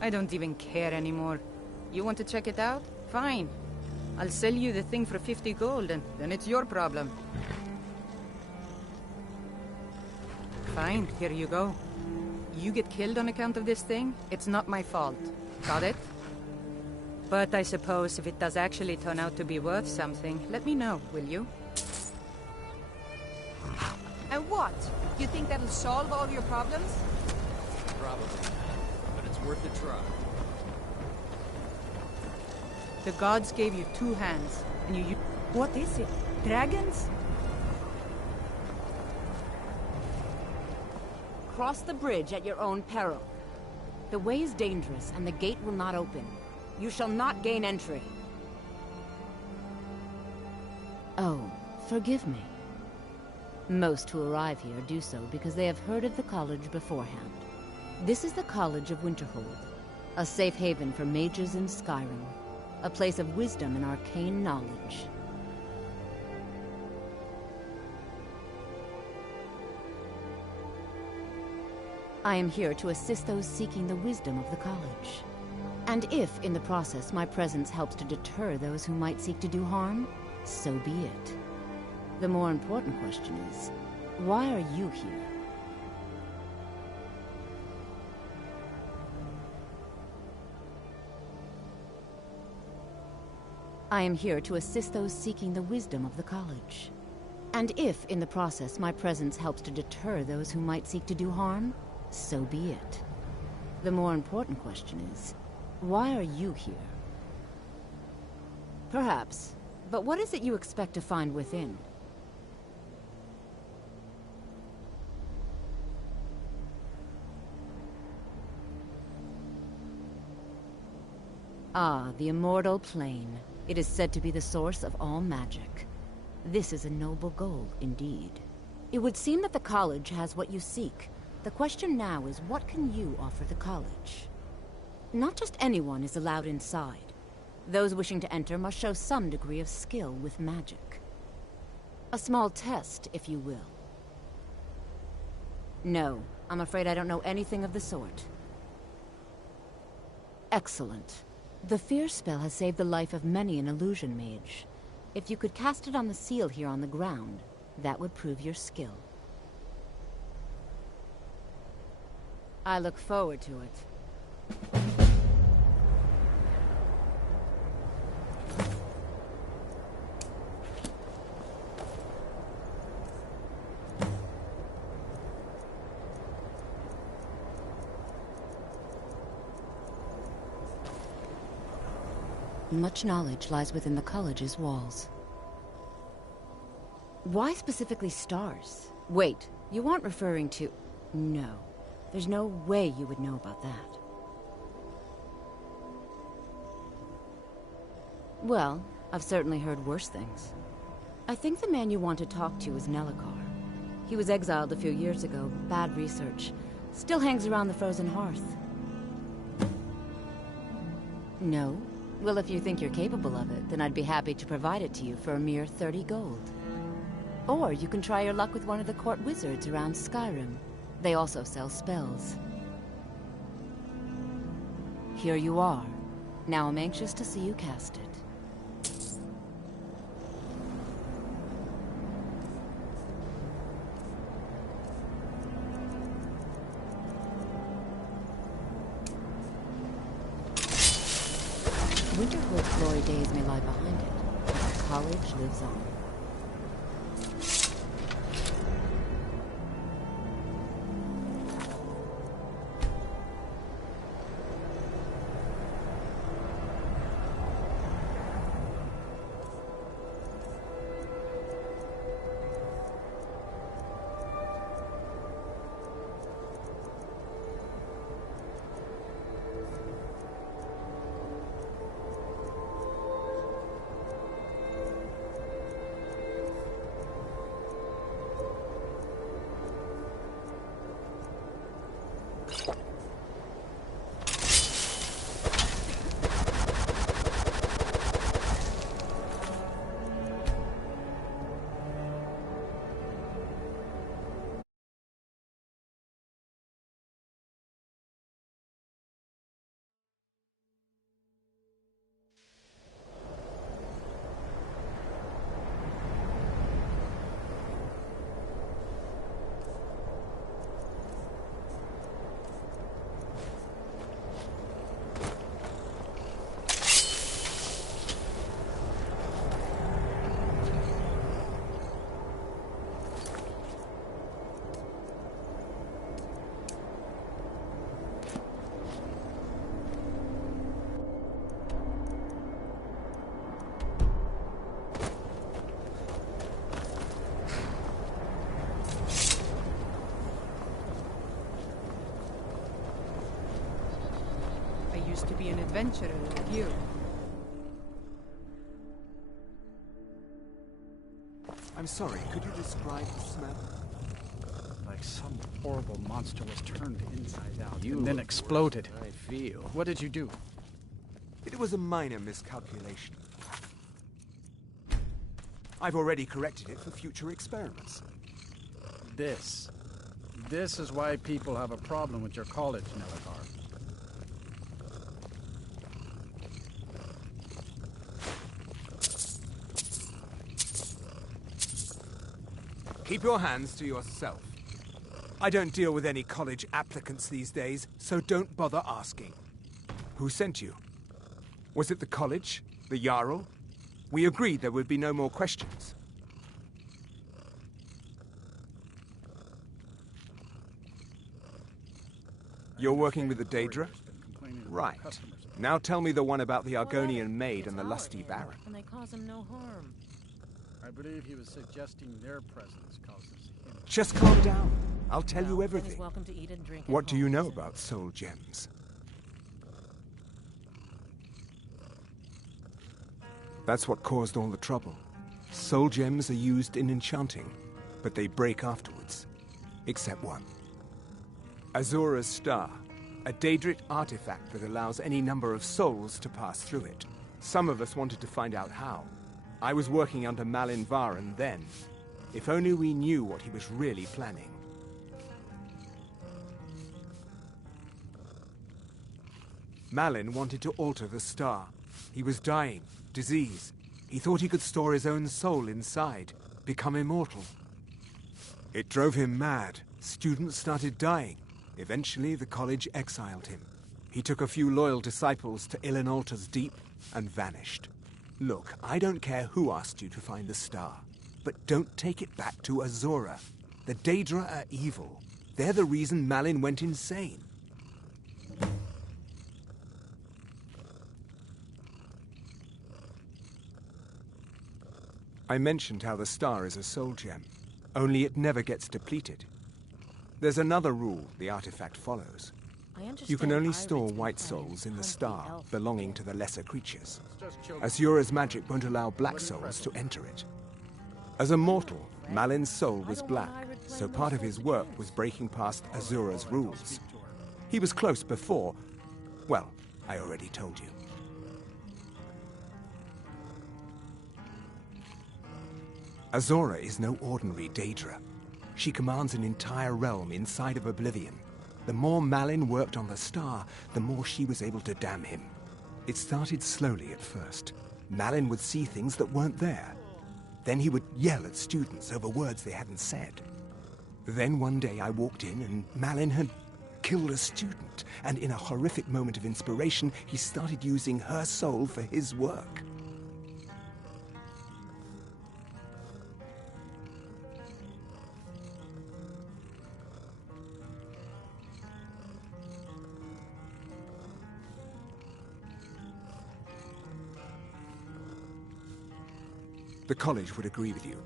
I don't even care anymore. You want to check it out? Fine. I'll sell you the thing for 50 gold, and then it's your problem. Fine, here you go. You get killed on account of this thing, it's not my fault. Got it? But I suppose if it does actually turn out to be worth something, let me know, will you? And what? You think that'll solve all your problems? Probably not, but it's worth a try. The gods gave you 2 hands, and you... What is it? Dragons? Cross the bridge at your own peril. The way is dangerous, and the gate will not open. You shall not gain entry. Oh, forgive me. Most who arrive here do so because they have heard of the college beforehand. This is the College of Winterhold, a safe haven for mages in Skyrim, a place of wisdom and arcane knowledge. I am here to assist those seeking the wisdom of the college. And if, in the process, my presence helps to deter those who might seek to do harm, so be it. The more important question is, why are you here? I am here to assist those seeking the wisdom of the college. And if, in the process, my presence helps to deter those who might seek to do harm, so be it. The more important question is, why are you here? Perhaps, but what is it you expect to find within? Ah, the immortal plane. It is said to be the source of all magic. This is a noble goal, indeed. It would seem that the college has what you seek. The question now is, what can you offer the college? Not just anyone is allowed inside. Those wishing to enter must show some degree of skill with magic. A small test, if you will. No, I'm afraid I don't know anything of the sort. Excellent. The fear spell has saved the life of many an illusion mage. If you could cast it on the seal here on the ground, that would prove your skill. I look forward to it. Much knowledge lies within the college's walls. Why specifically stars? Wait, you aren't referring to... No. There's no way you would know about that. Well, I've certainly heard worse things. I think the man you want to talk to is Nellikar. He was exiled a few years ago, bad research. Still hangs around the Frozen Hearth. No? Well, if you think you're capable of it, then I'd be happy to provide it to you for a mere 30 gold. Or you can try your luck with one of the court wizards around Skyrim. They also sell spells. Here you are. Now I'm anxious to see you cast it. Winterhood's glory days may lie behind it, but the college lives on. To be an adventurer with you. I'm sorry, could you describe the smell? Like some horrible monster was turned inside out and then exploded. I feel. What did you do? It was a minor miscalculation. I've already corrected it for future experiments. This is why people have a problem with your college, Nelagar. Keep your hands to yourself. I don't deal with any college applicants these days, so don't bother asking. Who sent you? Was it the college? The Jarl? We agreed there would be no more questions. You're working with the Daedra? Right. Now tell me the one about the Argonian maid and the lusty baron. And they cause him no harm. I believe he was suggesting their presence causes him. Just calm down. I'll tell you everything. Welcome to eat and drink. What do you know about soul gems? That's what caused all the trouble. Soul gems are used in enchanting, but they break afterwards. Except one. Azura's Star, a Daedric artifact that allows any number of souls to pass through it. Some of us wanted to find out how. I was working under Malin Varen then. If only we knew what he was really planning. Malin wanted to alter the star. He was dying, disease. He thought he could store his own soul inside, become immortal. It drove him mad. Students started dying. Eventually, the college exiled him. He took a few loyal disciples to Ilinalta's Deep and vanished. Look, I don't care who asked you to find the star, but don't take it back to Azura. The Daedra are evil. They're the reason Malin went insane. I mentioned how the star is a soul gem, only it never gets depleted. There's another rule the artifact follows. You can only store white souls in the star belonging to the lesser creatures. Azura's magic won't allow black souls to enter it. As a mortal, Malin's soul was black, so part of his work was breaking past Azura's rules. He was close before. Well, I already told you. Azora is no ordinary Daedra. She commands an entire realm inside of Oblivion. The more Malin worked on the star, the more she was able to damn him. It started slowly at first. Malin would see things that weren't there. Then he would yell at students over words they hadn't said. Then one day I walked in and Malin had killed a student, and in a horrific moment of inspiration, he started using her soul for his work. The college would agree with you,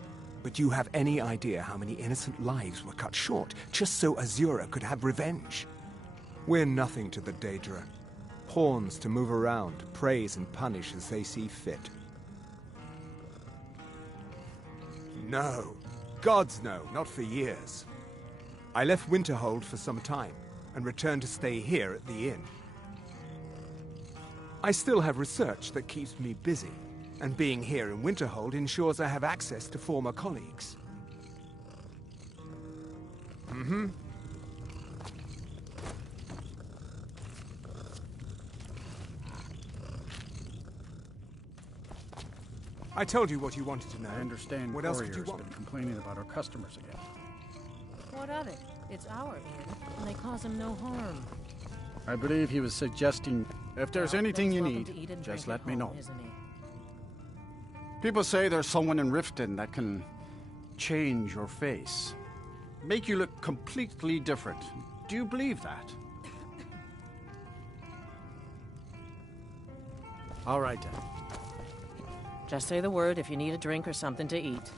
but do you have any idea how many innocent lives were cut short just so Azura could have revenge? We're nothing to the Daedra. Pawns to move around, praise and punish as they see fit. No. Gods no, not for years. I left Winterhold for some time and returned to stay here at the inn. I still have research that keeps me busy, and being here in Winterhold ensures I have access to former colleagues. I told you what you wanted to know. I understand What else could you Courier's want? been complaining about our customers again. What of it? It's our inn, and they cause him no harm. I believe he was suggesting if there's anything you Welcome need, to eat and just drink let at me home, know. isn't he? People say there's someone in Riften that can change your face. Make you look completely different. Do you believe that? All right, then. Just say the word if you need a drink or something to eat.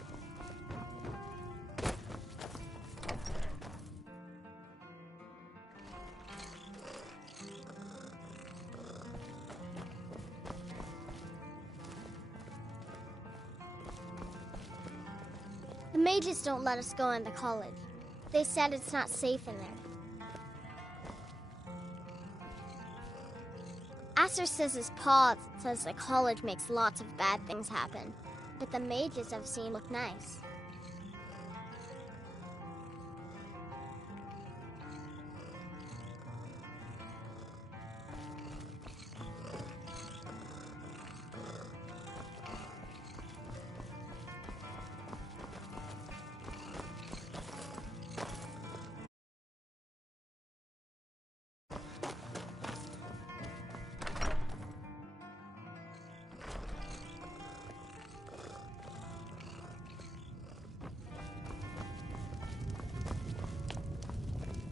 The mages don't let us go into college. They said it's not safe in there. Aster says his pa says the college makes lots of bad things happen, but the mages I've seen look nice.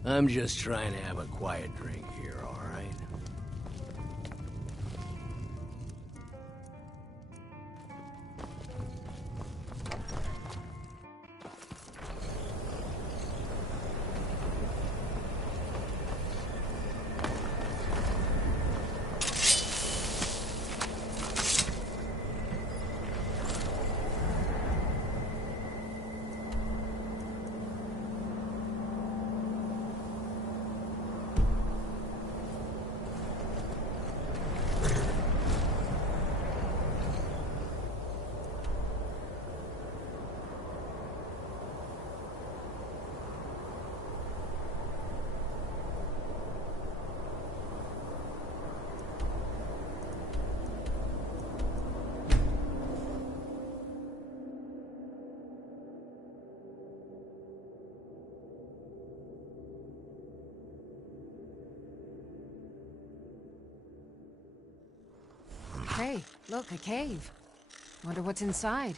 I'm just trying to have a quiet drink here, all right? Hey, look, a cave. Wonder what's inside.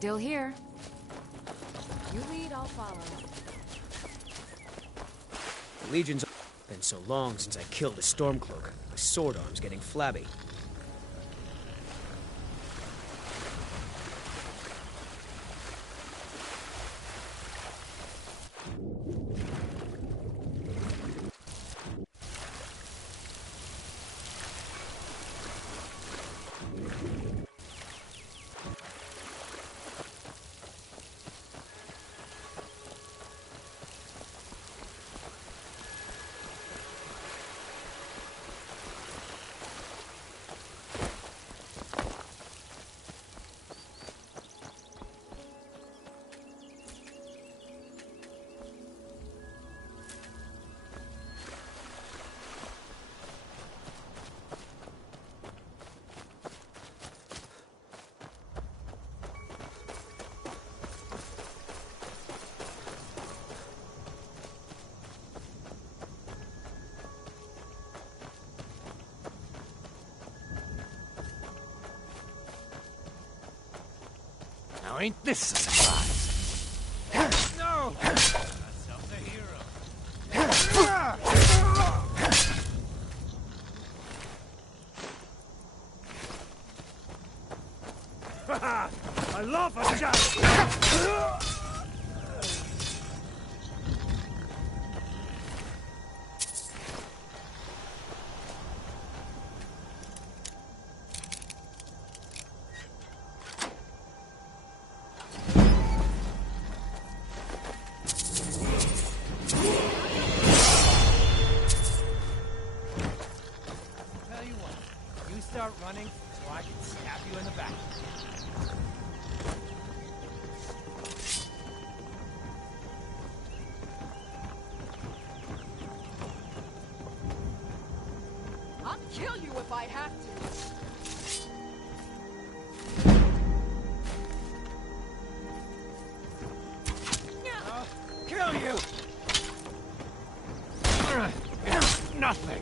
Still here. You lead, I'll follow. The Legion's been so long since I killed a Stormcloak. My sword arm's getting flabby. Now ain't this a surprise? No! Myself a hero. I love a joust! Start running so I can stab you in the back. I'll kill you if I have to. I'll kill you! nothing!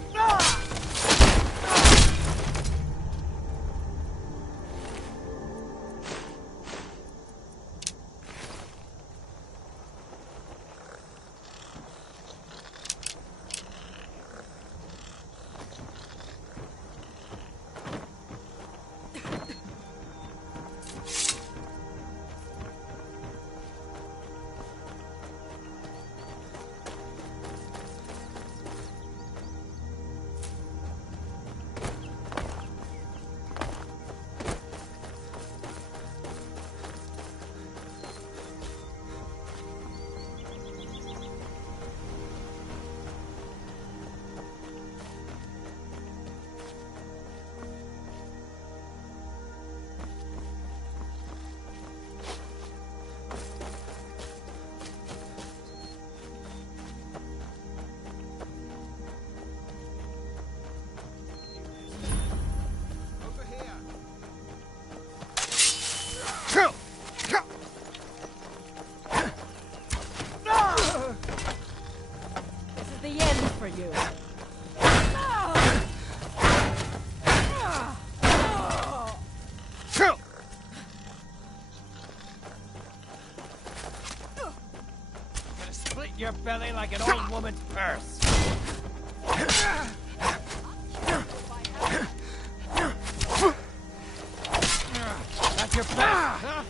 This is the end for you. Gonna split your belly like an old woman's purse. That's your best, huh?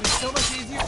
It's so much easier.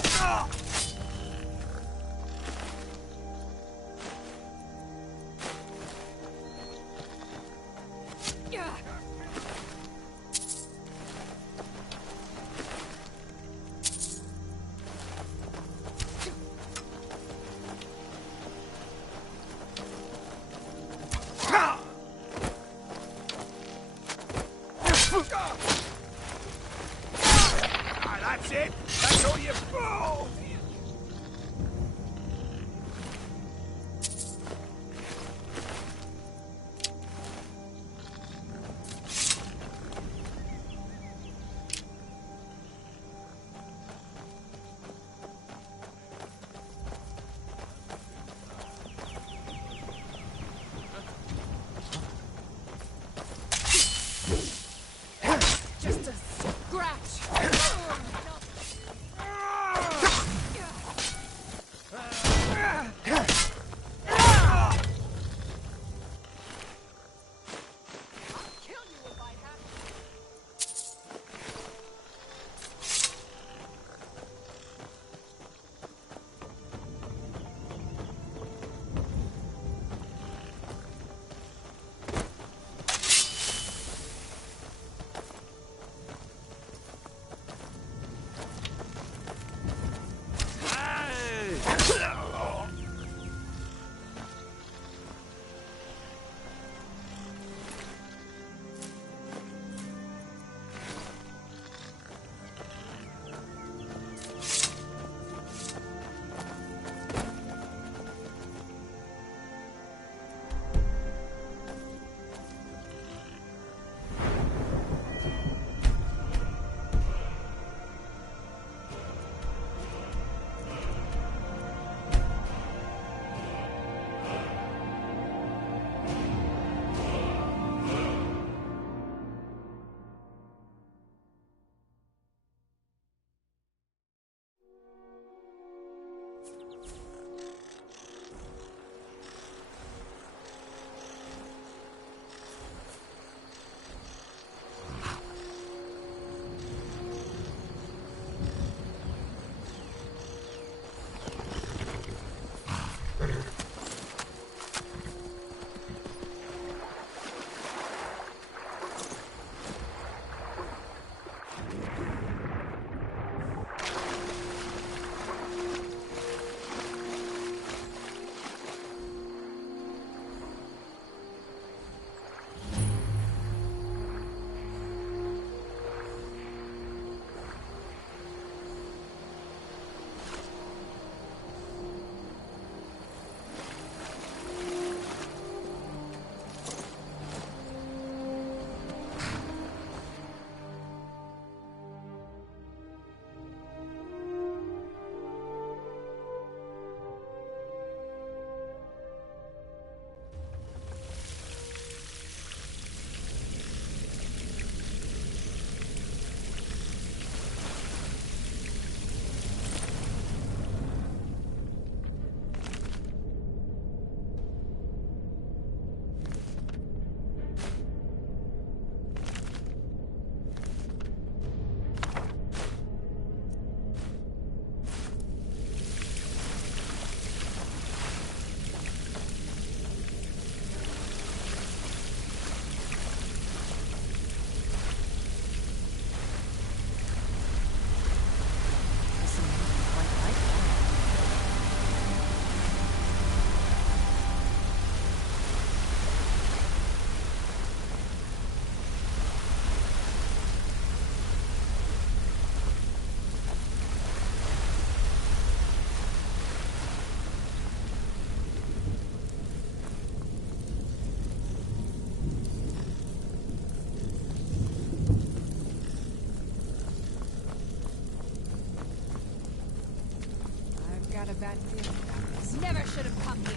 bad feeling about this. Never should have come here.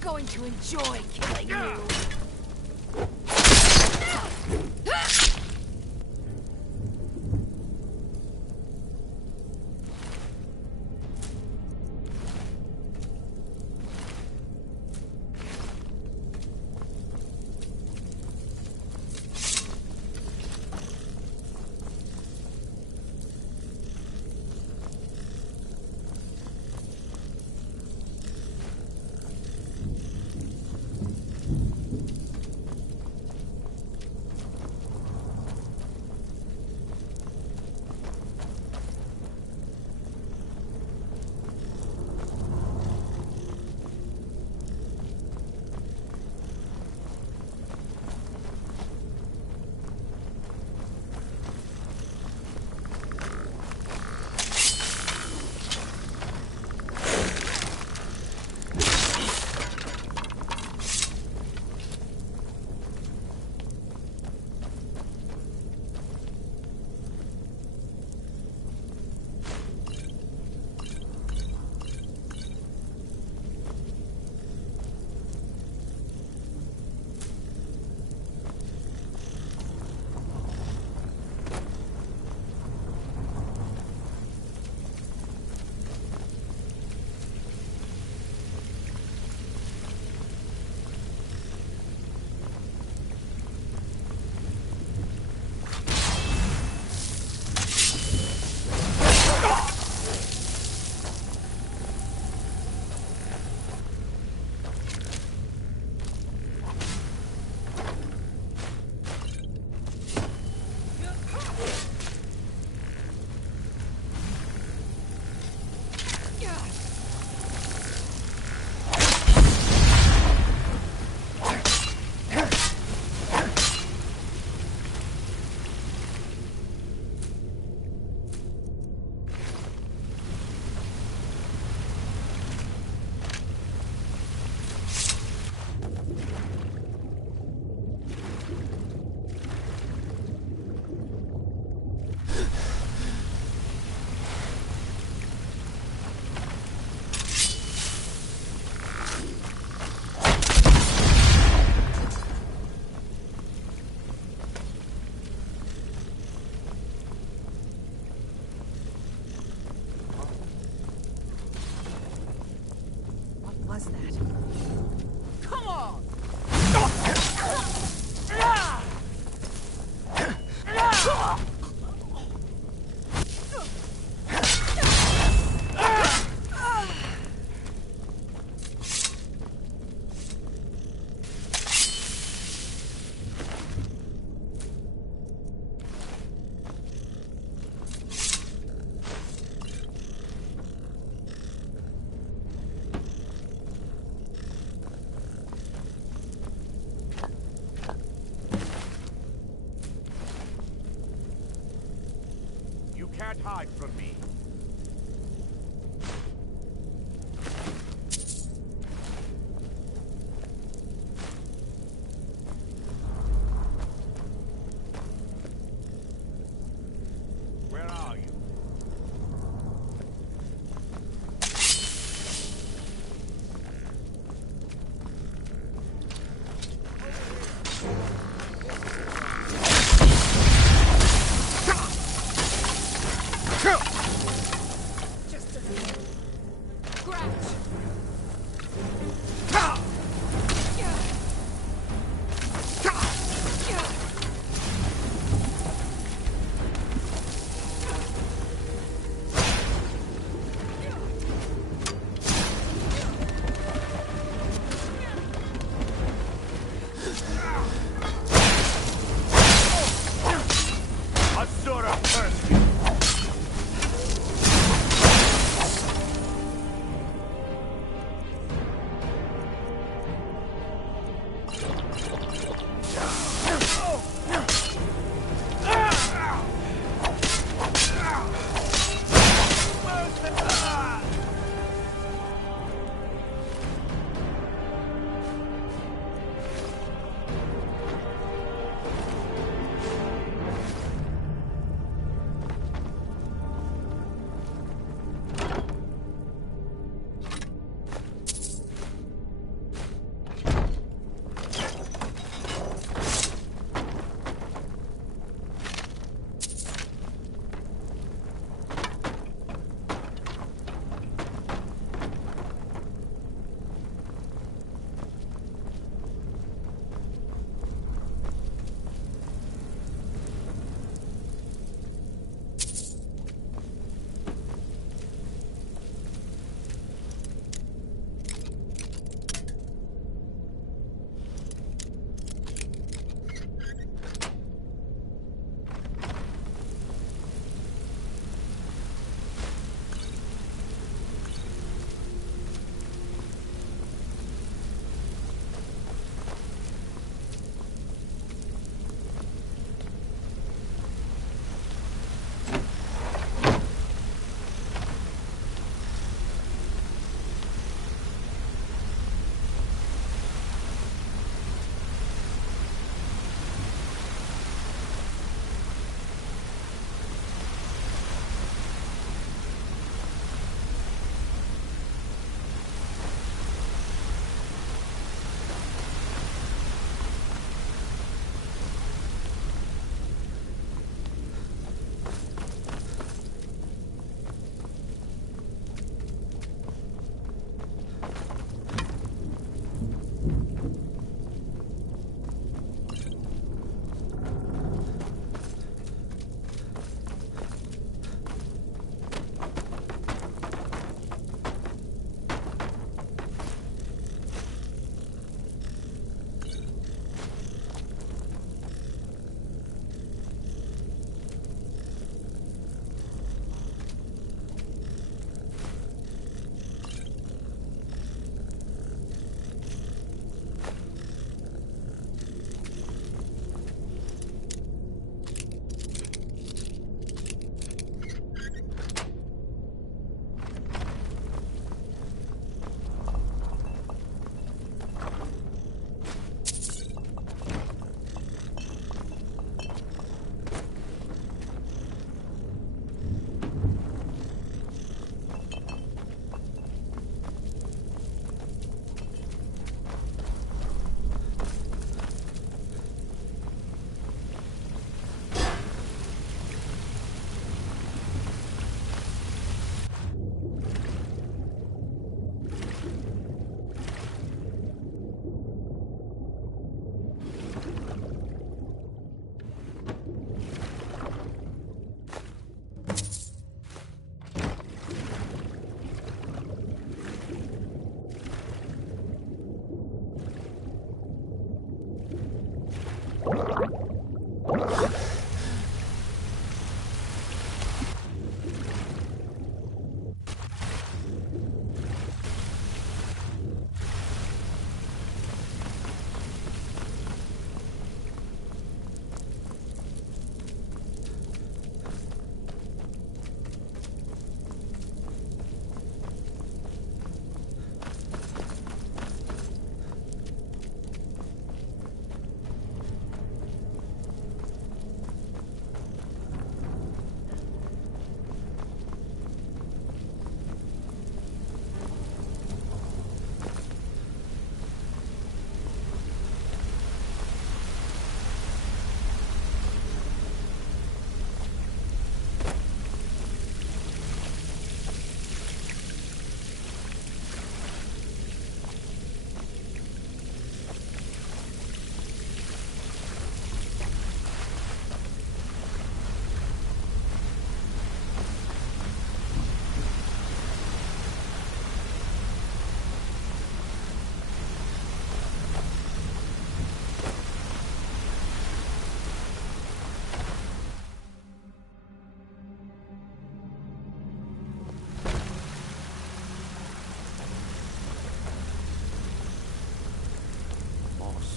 Going to enjoy killing you. Was that? Come on! You can't hide from me. Where are you? Kill!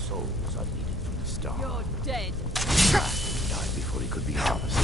Souls are needed from the start. You're dead. He died before he could be harvested.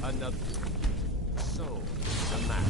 Another. So, the map.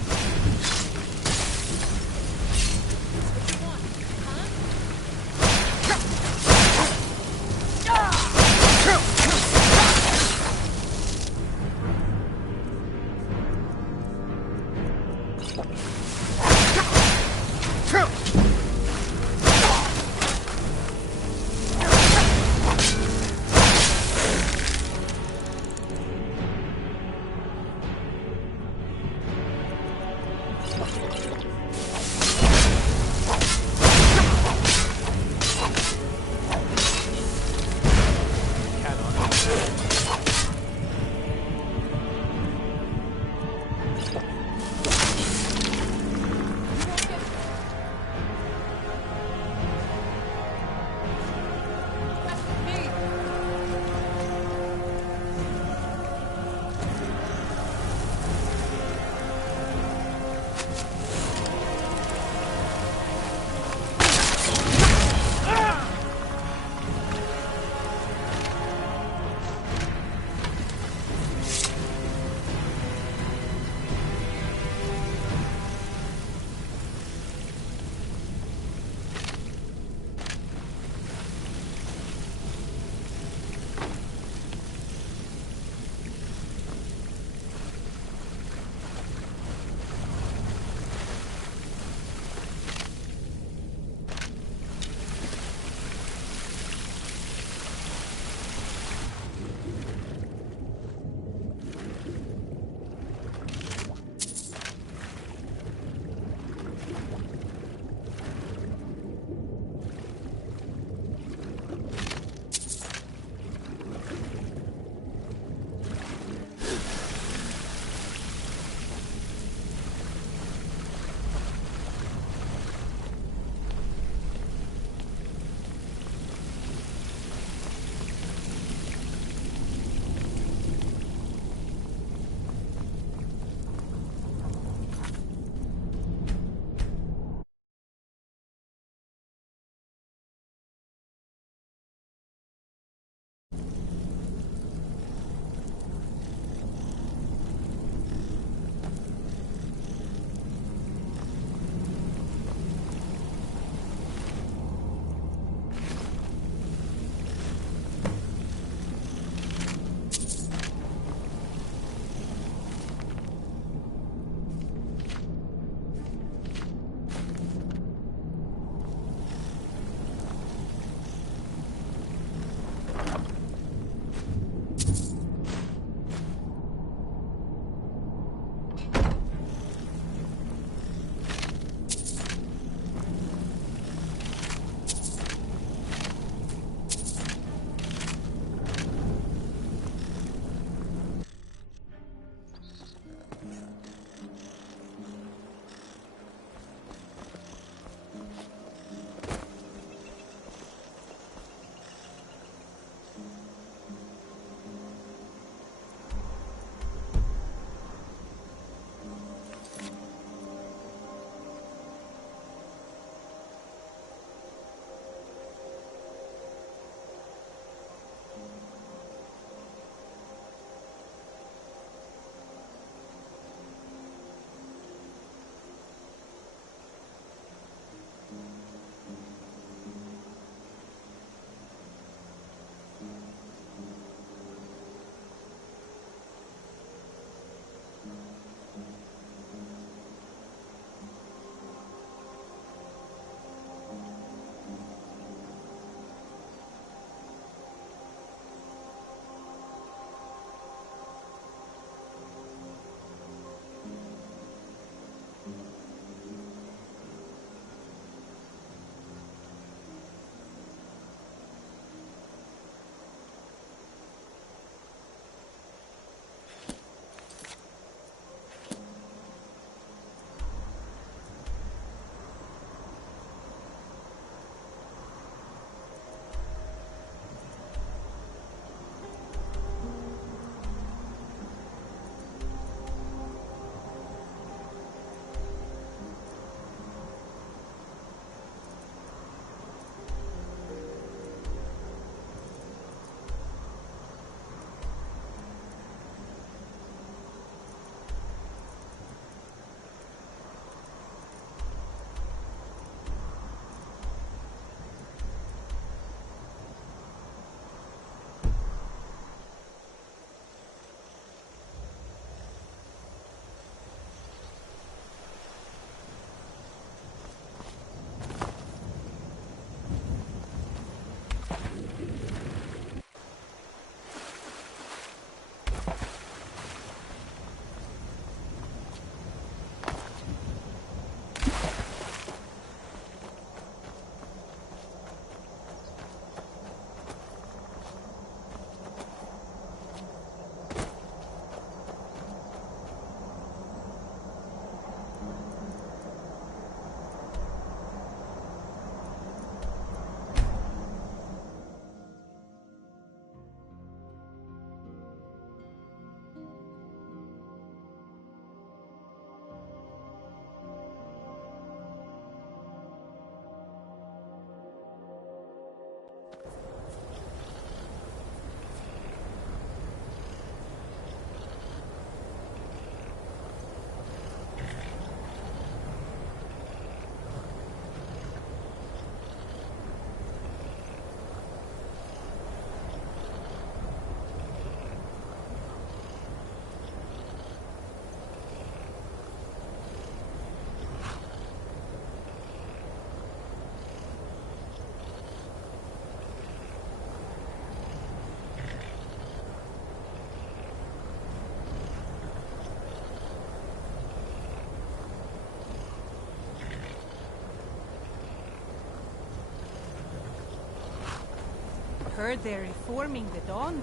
heard they're reforming the Dawn.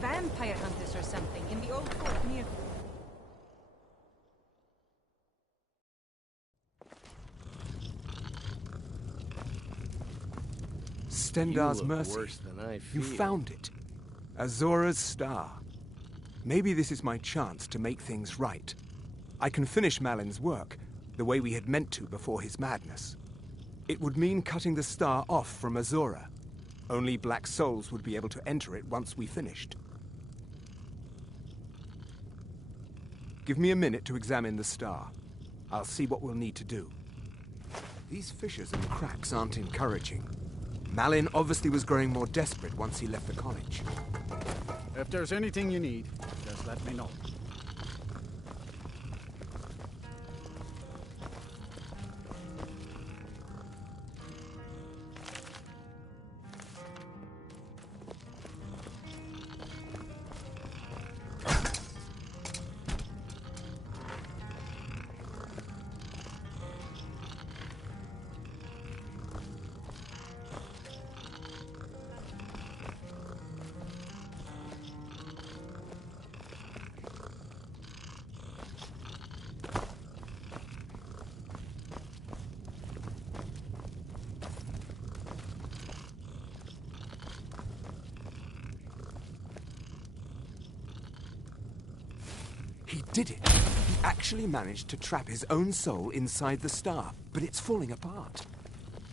Vampire hunters or something in the old fort near... Stendar's You look mercy. worse than I You feel. found it. Azora's star. Maybe this is my chance to make things right. I can finish Malin's work, the way we had meant to before his madness. It would mean cutting the star off from Azora. Only black souls would be able to enter it once we finished. Give me a minute to examine the star. I'll see what we'll need to do. These fissures and cracks aren't encouraging. Malin obviously was growing more desperate once he left the college. If there's anything you need, just let me know. He did it! He actually managed to trap his own soul inside the star, but it's falling apart.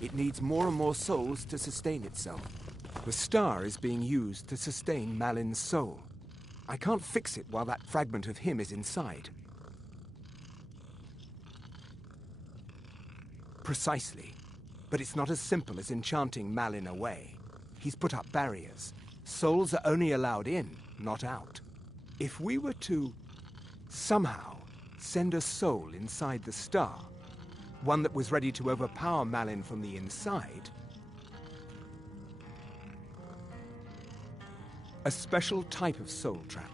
It needs more and more souls to sustain itself. The star is being used to sustain Malin's soul. I can't fix it while that fragment of him is inside. Precisely. But it's not as simple as enchanting Malin away. He's put up barriers. Souls are only allowed in, not out. If we were to somehow send a soul inside the star, one that was ready to overpower Malin from the inside, a special type of soul trap,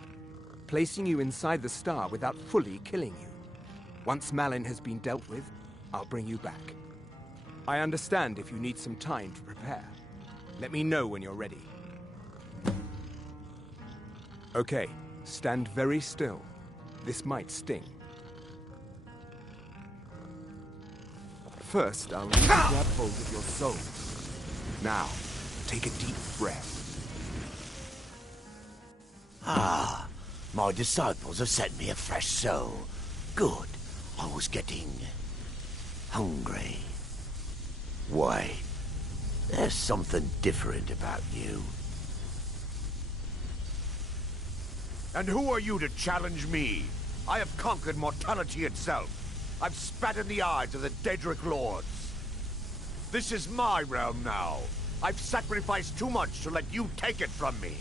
placing you inside the star without fully killing you. Once Malin has been dealt with, I'll bring you back. I understand if you need some time to prepare. Let me know when you're ready. Okay, stand very still. This might sting. First, I'll need to grab hold of your soul. Now, take a deep breath. Ah, my disciples have sent me a fresh soul. Good. I was getting hungry. Wait, there's something different about you. And who are you to challenge me? I have conquered mortality itself. I've spat in the eyes of the Daedric Lords. This is my realm now. I've sacrificed too much to let you take it from me.